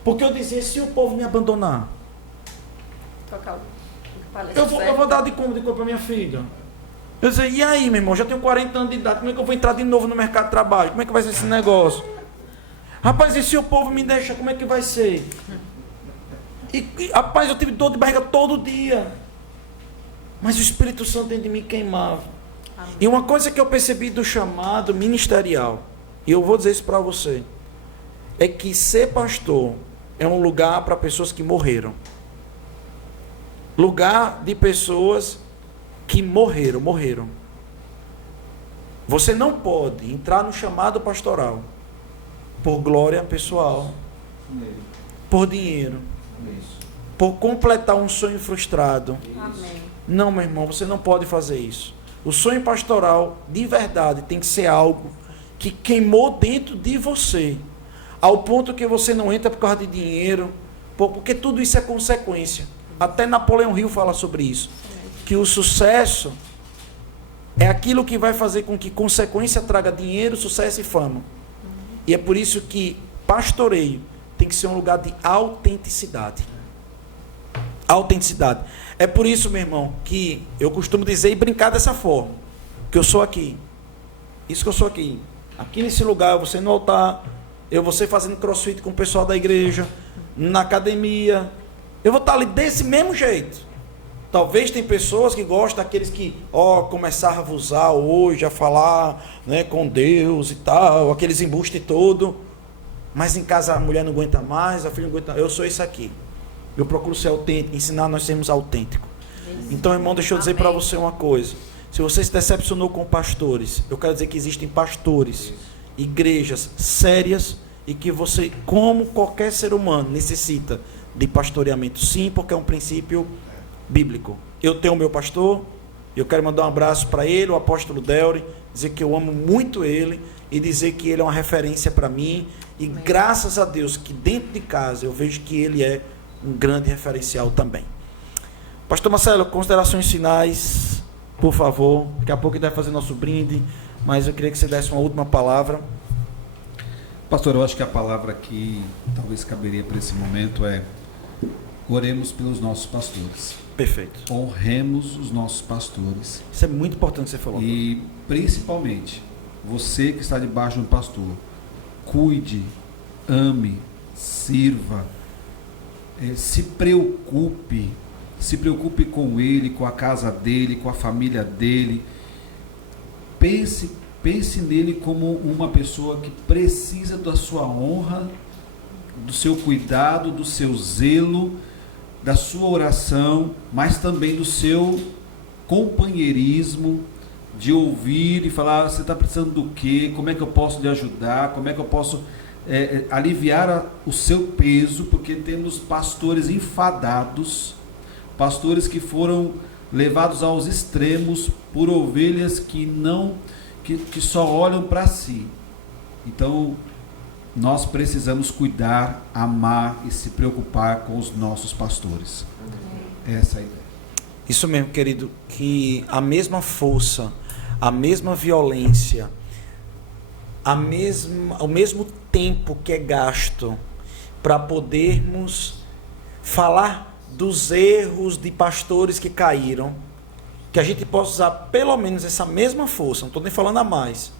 Porque eu dizia, se o povo me abandonar, eu vou dar de como para minha filha. Eu dizia, e aí, meu irmão, já tenho 40 anos de idade, como é que eu vou entrar de novo no mercado de trabalho? Como é que vai ser esse negócio? Rapaz, e se o povo me deixa, como é que vai ser? Rapaz, eu tive dor de barriga todo dia. Mas o Espírito Santo dentro de mim queimava. Amém. E uma coisa que eu percebi do chamado ministerial, e eu vou dizer isso para você, é que ser pastor é um lugar para pessoas que morreram. Lugar de pessoas que morreram. Você não pode entrar no chamado pastoral por glória pessoal, por dinheiro, por completar um sonho frustrado. Amém. Não, meu irmão, você não pode fazer isso. O sonho pastoral, de verdade, tem que ser algo que queimou dentro de você, ao ponto que você não entra por causa de dinheiro, porque tudo isso é consequência. Até Napoleão Hill fala sobre isso, que o sucesso é aquilo que vai fazer com que consequência traga dinheiro, sucesso e fama. E é por isso que pastoreio tem que ser um lugar de autenticidade. Autenticidade. É por isso, meu irmão, que eu costumo dizer e brincar dessa forma, que eu sou aqui. Isso que eu sou aqui. Aqui nesse lugar, eu vou ser no altar, eu vou ser fazendo crossfit com o pessoal da igreja, na academia. Eu vou estar ali desse mesmo jeito. Talvez tem pessoas que gostam daqueles que, começaram a usar hoje, a falar, né, com Deus e tal, aqueles embustes todo. Mas em casa a mulher não aguenta mais, a filha não aguenta. Eu sou isso aqui. Eu procuro ser autêntico, ensinar nós sermos autênticos. Então, irmão, deixa eu dizer para você uma coisa. Se você se decepcionou com pastores, eu quero dizer que existem pastores igrejas sérias e que você, como qualquer ser humano, necessita de pastoreamento, sim, porque é um princípio bíblico. Eu tenho o meu pastor, eu quero mandar um abraço para ele, o apóstolo Delry, dizer que eu amo muito ele e dizer que ele é uma referência para mim e graças a Deus que dentro de casa eu vejo que ele é um grande referencial também. Pastor Marcelo, considerações finais, por favor. Daqui a pouco ele vai fazer nosso brinde, mas eu queria que você desse uma última palavra. Pastor, eu acho que a palavra que talvez caberia para esse momento é: oremos pelos nossos pastores. Perfeito. Honremos os nossos pastores. Isso é muito importante que você falou. E principalmente, você que está debaixo de um pastor, cuide, ame, sirva, se preocupe com ele, com a casa dele, com a família dele. Pense nele como uma pessoa que precisa da sua honra, do seu cuidado, do seu zelo, da sua oração, mas também do seu companheirismo, de ouvir e falar: você está precisando do quê? Como é que eu posso lhe ajudar? Como é que eu posso aliviar o seu peso? Porque temos pastores enfadados, pastores que foram levados aos extremos por ovelhas que só olham para si. Então, nós precisamos cuidar, amar e se preocupar com os nossos pastores. Essa é a ideia. Isso mesmo, querido, que a mesma força, a mesma violência, o mesmo tempo que é gasto para podermos falar dos erros de pastores que caíram, que a gente possa usar pelo menos essa mesma força, não estou nem falando a mais,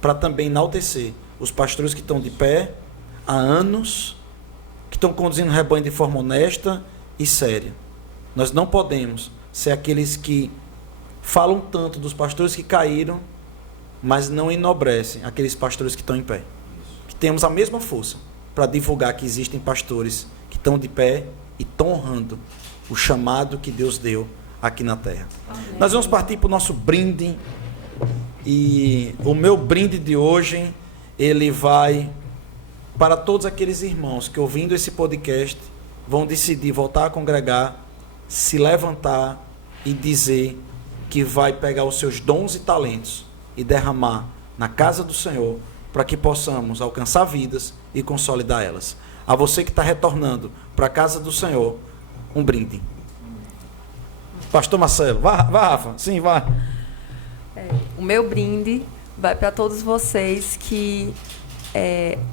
para também enaltecer os pastores que estão de pé há anos, que estão conduzindo o rebanho de forma honesta e séria. Nós não podemos ser aqueles que falam tanto dos pastores que caíram, mas não enobrecem aqueles pastores que estão em pé. Que temos a mesma força para divulgar que existem pastores que estão de pé e estão honrando o chamado que Deus deu aqui na terra. Amém. Nós vamos partir para o nosso brinde, e o meu brinde de hoje, ele vai para todos aqueles irmãos que, ouvindo esse podcast, vão decidir voltar a congregar, se levantar e dizer que vai pegar os seus dons e talentos e derramar na casa do Senhor, para que possamos alcançar vidas e consolidar elas. A você que está retornando para a casa do Senhor, um brinde. Pastor Marcelo, vai Rafa, sim, vai. O meu brinde vai para todos vocês que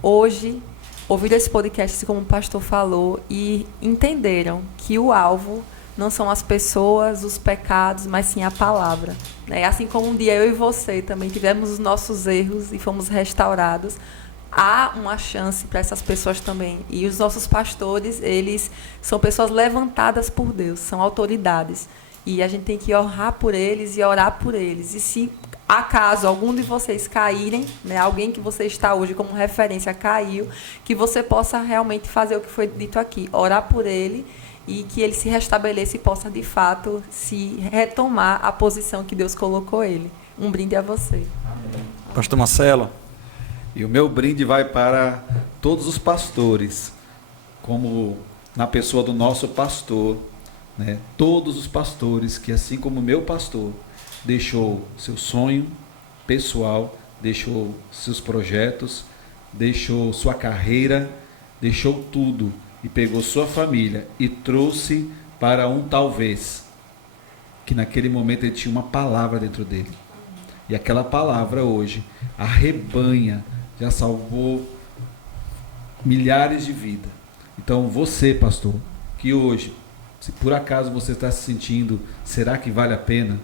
hoje ouviram esse podcast, assim como o pastor falou, e entenderam que o alvo não são as pessoas, os pecados, mas sim a palavra. Assim como um dia eu e você também tivemos os nossos erros e fomos restaurados, há uma chance para essas pessoas também. E os nossos pastores, eles são pessoas levantadas por Deus, são autoridades. E a gente tem que orar por eles e orar por eles. E se acaso algum de vocês caírem, alguém que você está hoje como referência caiu, que você possa realmente fazer o que foi dito aqui, orar por ele, e que ele se restabeleça e possa, de fato, se retomar a posição que Deus colocou ele. Um brinde a você. Amém. Pastor Marcelo. E o meu brinde vai para todos os pastores, como na pessoa do nosso pastor, todos os pastores que, assim como o meu pastor, deixou seu sonho pessoal, deixou seus projetos, deixou sua carreira, deixou tudo e pegou sua família e trouxe para um talvez, que naquele momento ele tinha uma palavra dentro dele. E aquela palavra hoje arrebanha, já salvou milhares de vidas. Então você, pastor, que hoje, se por acaso você está se sentindo, será que vale a pena?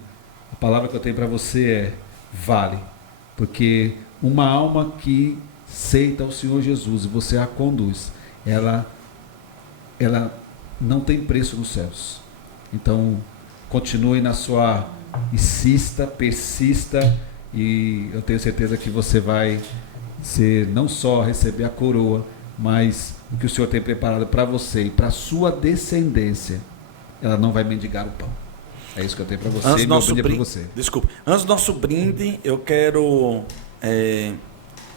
A palavra que eu tenho para você é: vale. Porque uma alma que aceita o Senhor Jesus e você a conduz, ela não tem preço nos céus. Então, continue na sua, insista, persista, e eu tenho certeza que você vai ser, não só receber a coroa, mas o que o Senhor tem preparado para você e para a sua descendência, ela não vai mendigar o pão. É isso que eu tenho para você, antes meu brinde é para você. Desculpa. Antes do nosso brinde, eu quero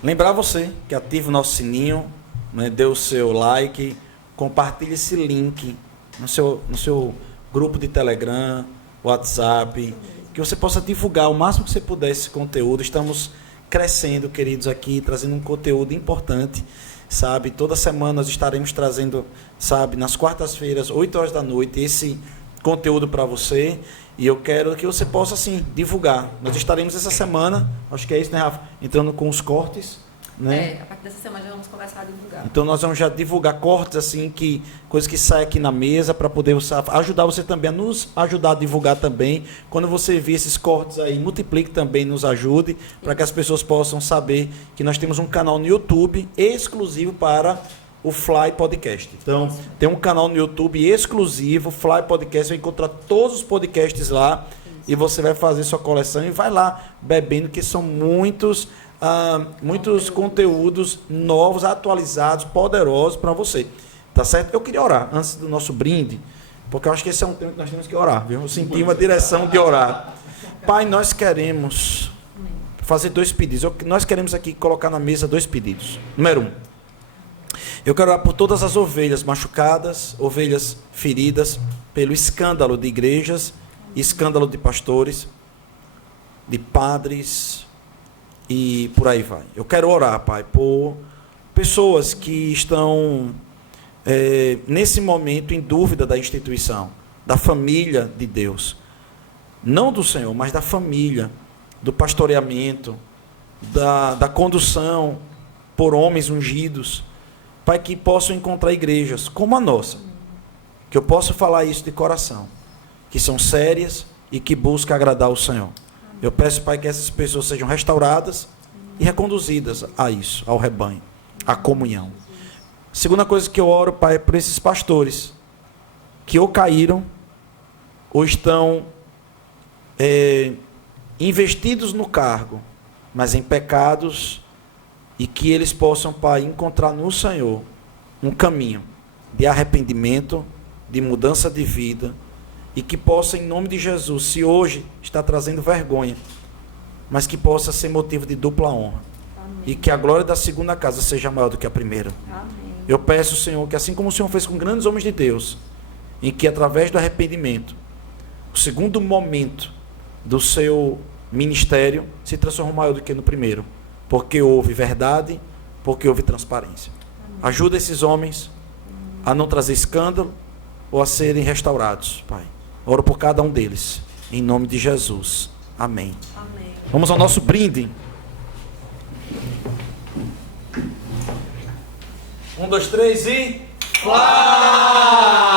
Lembrar você que ative o nosso sininho, né, dê o seu like, compartilhe esse link no seu grupo de Telegram, WhatsApp, que você possa divulgar o máximo que você puder esse conteúdo. Estamos crescendo, queridos, aqui, trazendo um conteúdo importante, sabe? Toda semana nós estaremos trazendo, sabe, nas quartas-feiras, 8 horas da noite, esse conteúdo para você. E eu quero que você possa, assim, divulgar. Nós estaremos essa semana, acho que é isso, né, Rafa? Entrando com os cortes, né? A partir dessa semana já vamos começar a divulgar. Então nós vamos já divulgar cortes, assim, coisas que saem aqui na mesa, para poder ajudar você também, a nos ajudar a divulgar também. Quando você vir esses cortes aí, multiplique também, nos ajude, para que as pessoas possam saber que nós temos um canal no YouTube exclusivo para o Fly Podcast. Então, tem um canal no YouTube exclusivo, Fly Podcast, vai encontrar todos os podcasts lá, e você vai fazer sua coleção e vai lá bebendo, que são muitos conteúdos novos, atualizados, poderosos para você. Tá certo? Eu queria orar antes do nosso brinde, porque eu acho que esse é um tema que nós temos que orar, viu? Eu senti uma direção de orar. Pai, nós queremos fazer 2 pedidos. Nós queremos aqui colocar na mesa 2 pedidos. Número 1. Eu quero orar por todas as ovelhas machucadas, ovelhas feridas, pelo escândalo de igrejas, escândalo de pastores, de padres e por aí vai. Eu quero orar, Pai, por pessoas que estão nesse momento em dúvida da instituição, da família de Deus. Não do Senhor, mas da família, do pastoreamento, da condução por homens ungidos. Pai, que possam encontrar igrejas como a nossa, que eu possa falar isso de coração, que são sérias e que buscam agradar o Senhor. Eu peço, Pai, que essas pessoas sejam restauradas e reconduzidas a isso, ao rebanho, à comunhão. Segunda coisa que eu oro, Pai, é por esses pastores que ou caíram ou estão investidos no cargo, mas em pecados, e que eles possam, Pai, encontrar no Senhor um caminho de arrependimento, de mudança de vida, e que possa, em nome de Jesus, se hoje está trazendo vergonha, mas que possa ser motivo de dupla honra. Amém. E que a glória da segunda casa seja maior do que a primeira. Amém. Eu peço, Senhor, que assim como o Senhor fez com grandes homens de Deus, em que através do arrependimento, o segundo momento do seu ministério se transformou maior do que no primeiro, porque houve verdade, porque houve transparência. Amém. Ajuda esses homens a não trazer escândalo ou a serem restaurados, Pai. Oro por cada um deles, em nome de Jesus. Amém. Amém. Vamos ao nosso brinde. 1, 2, 3 e... Fly!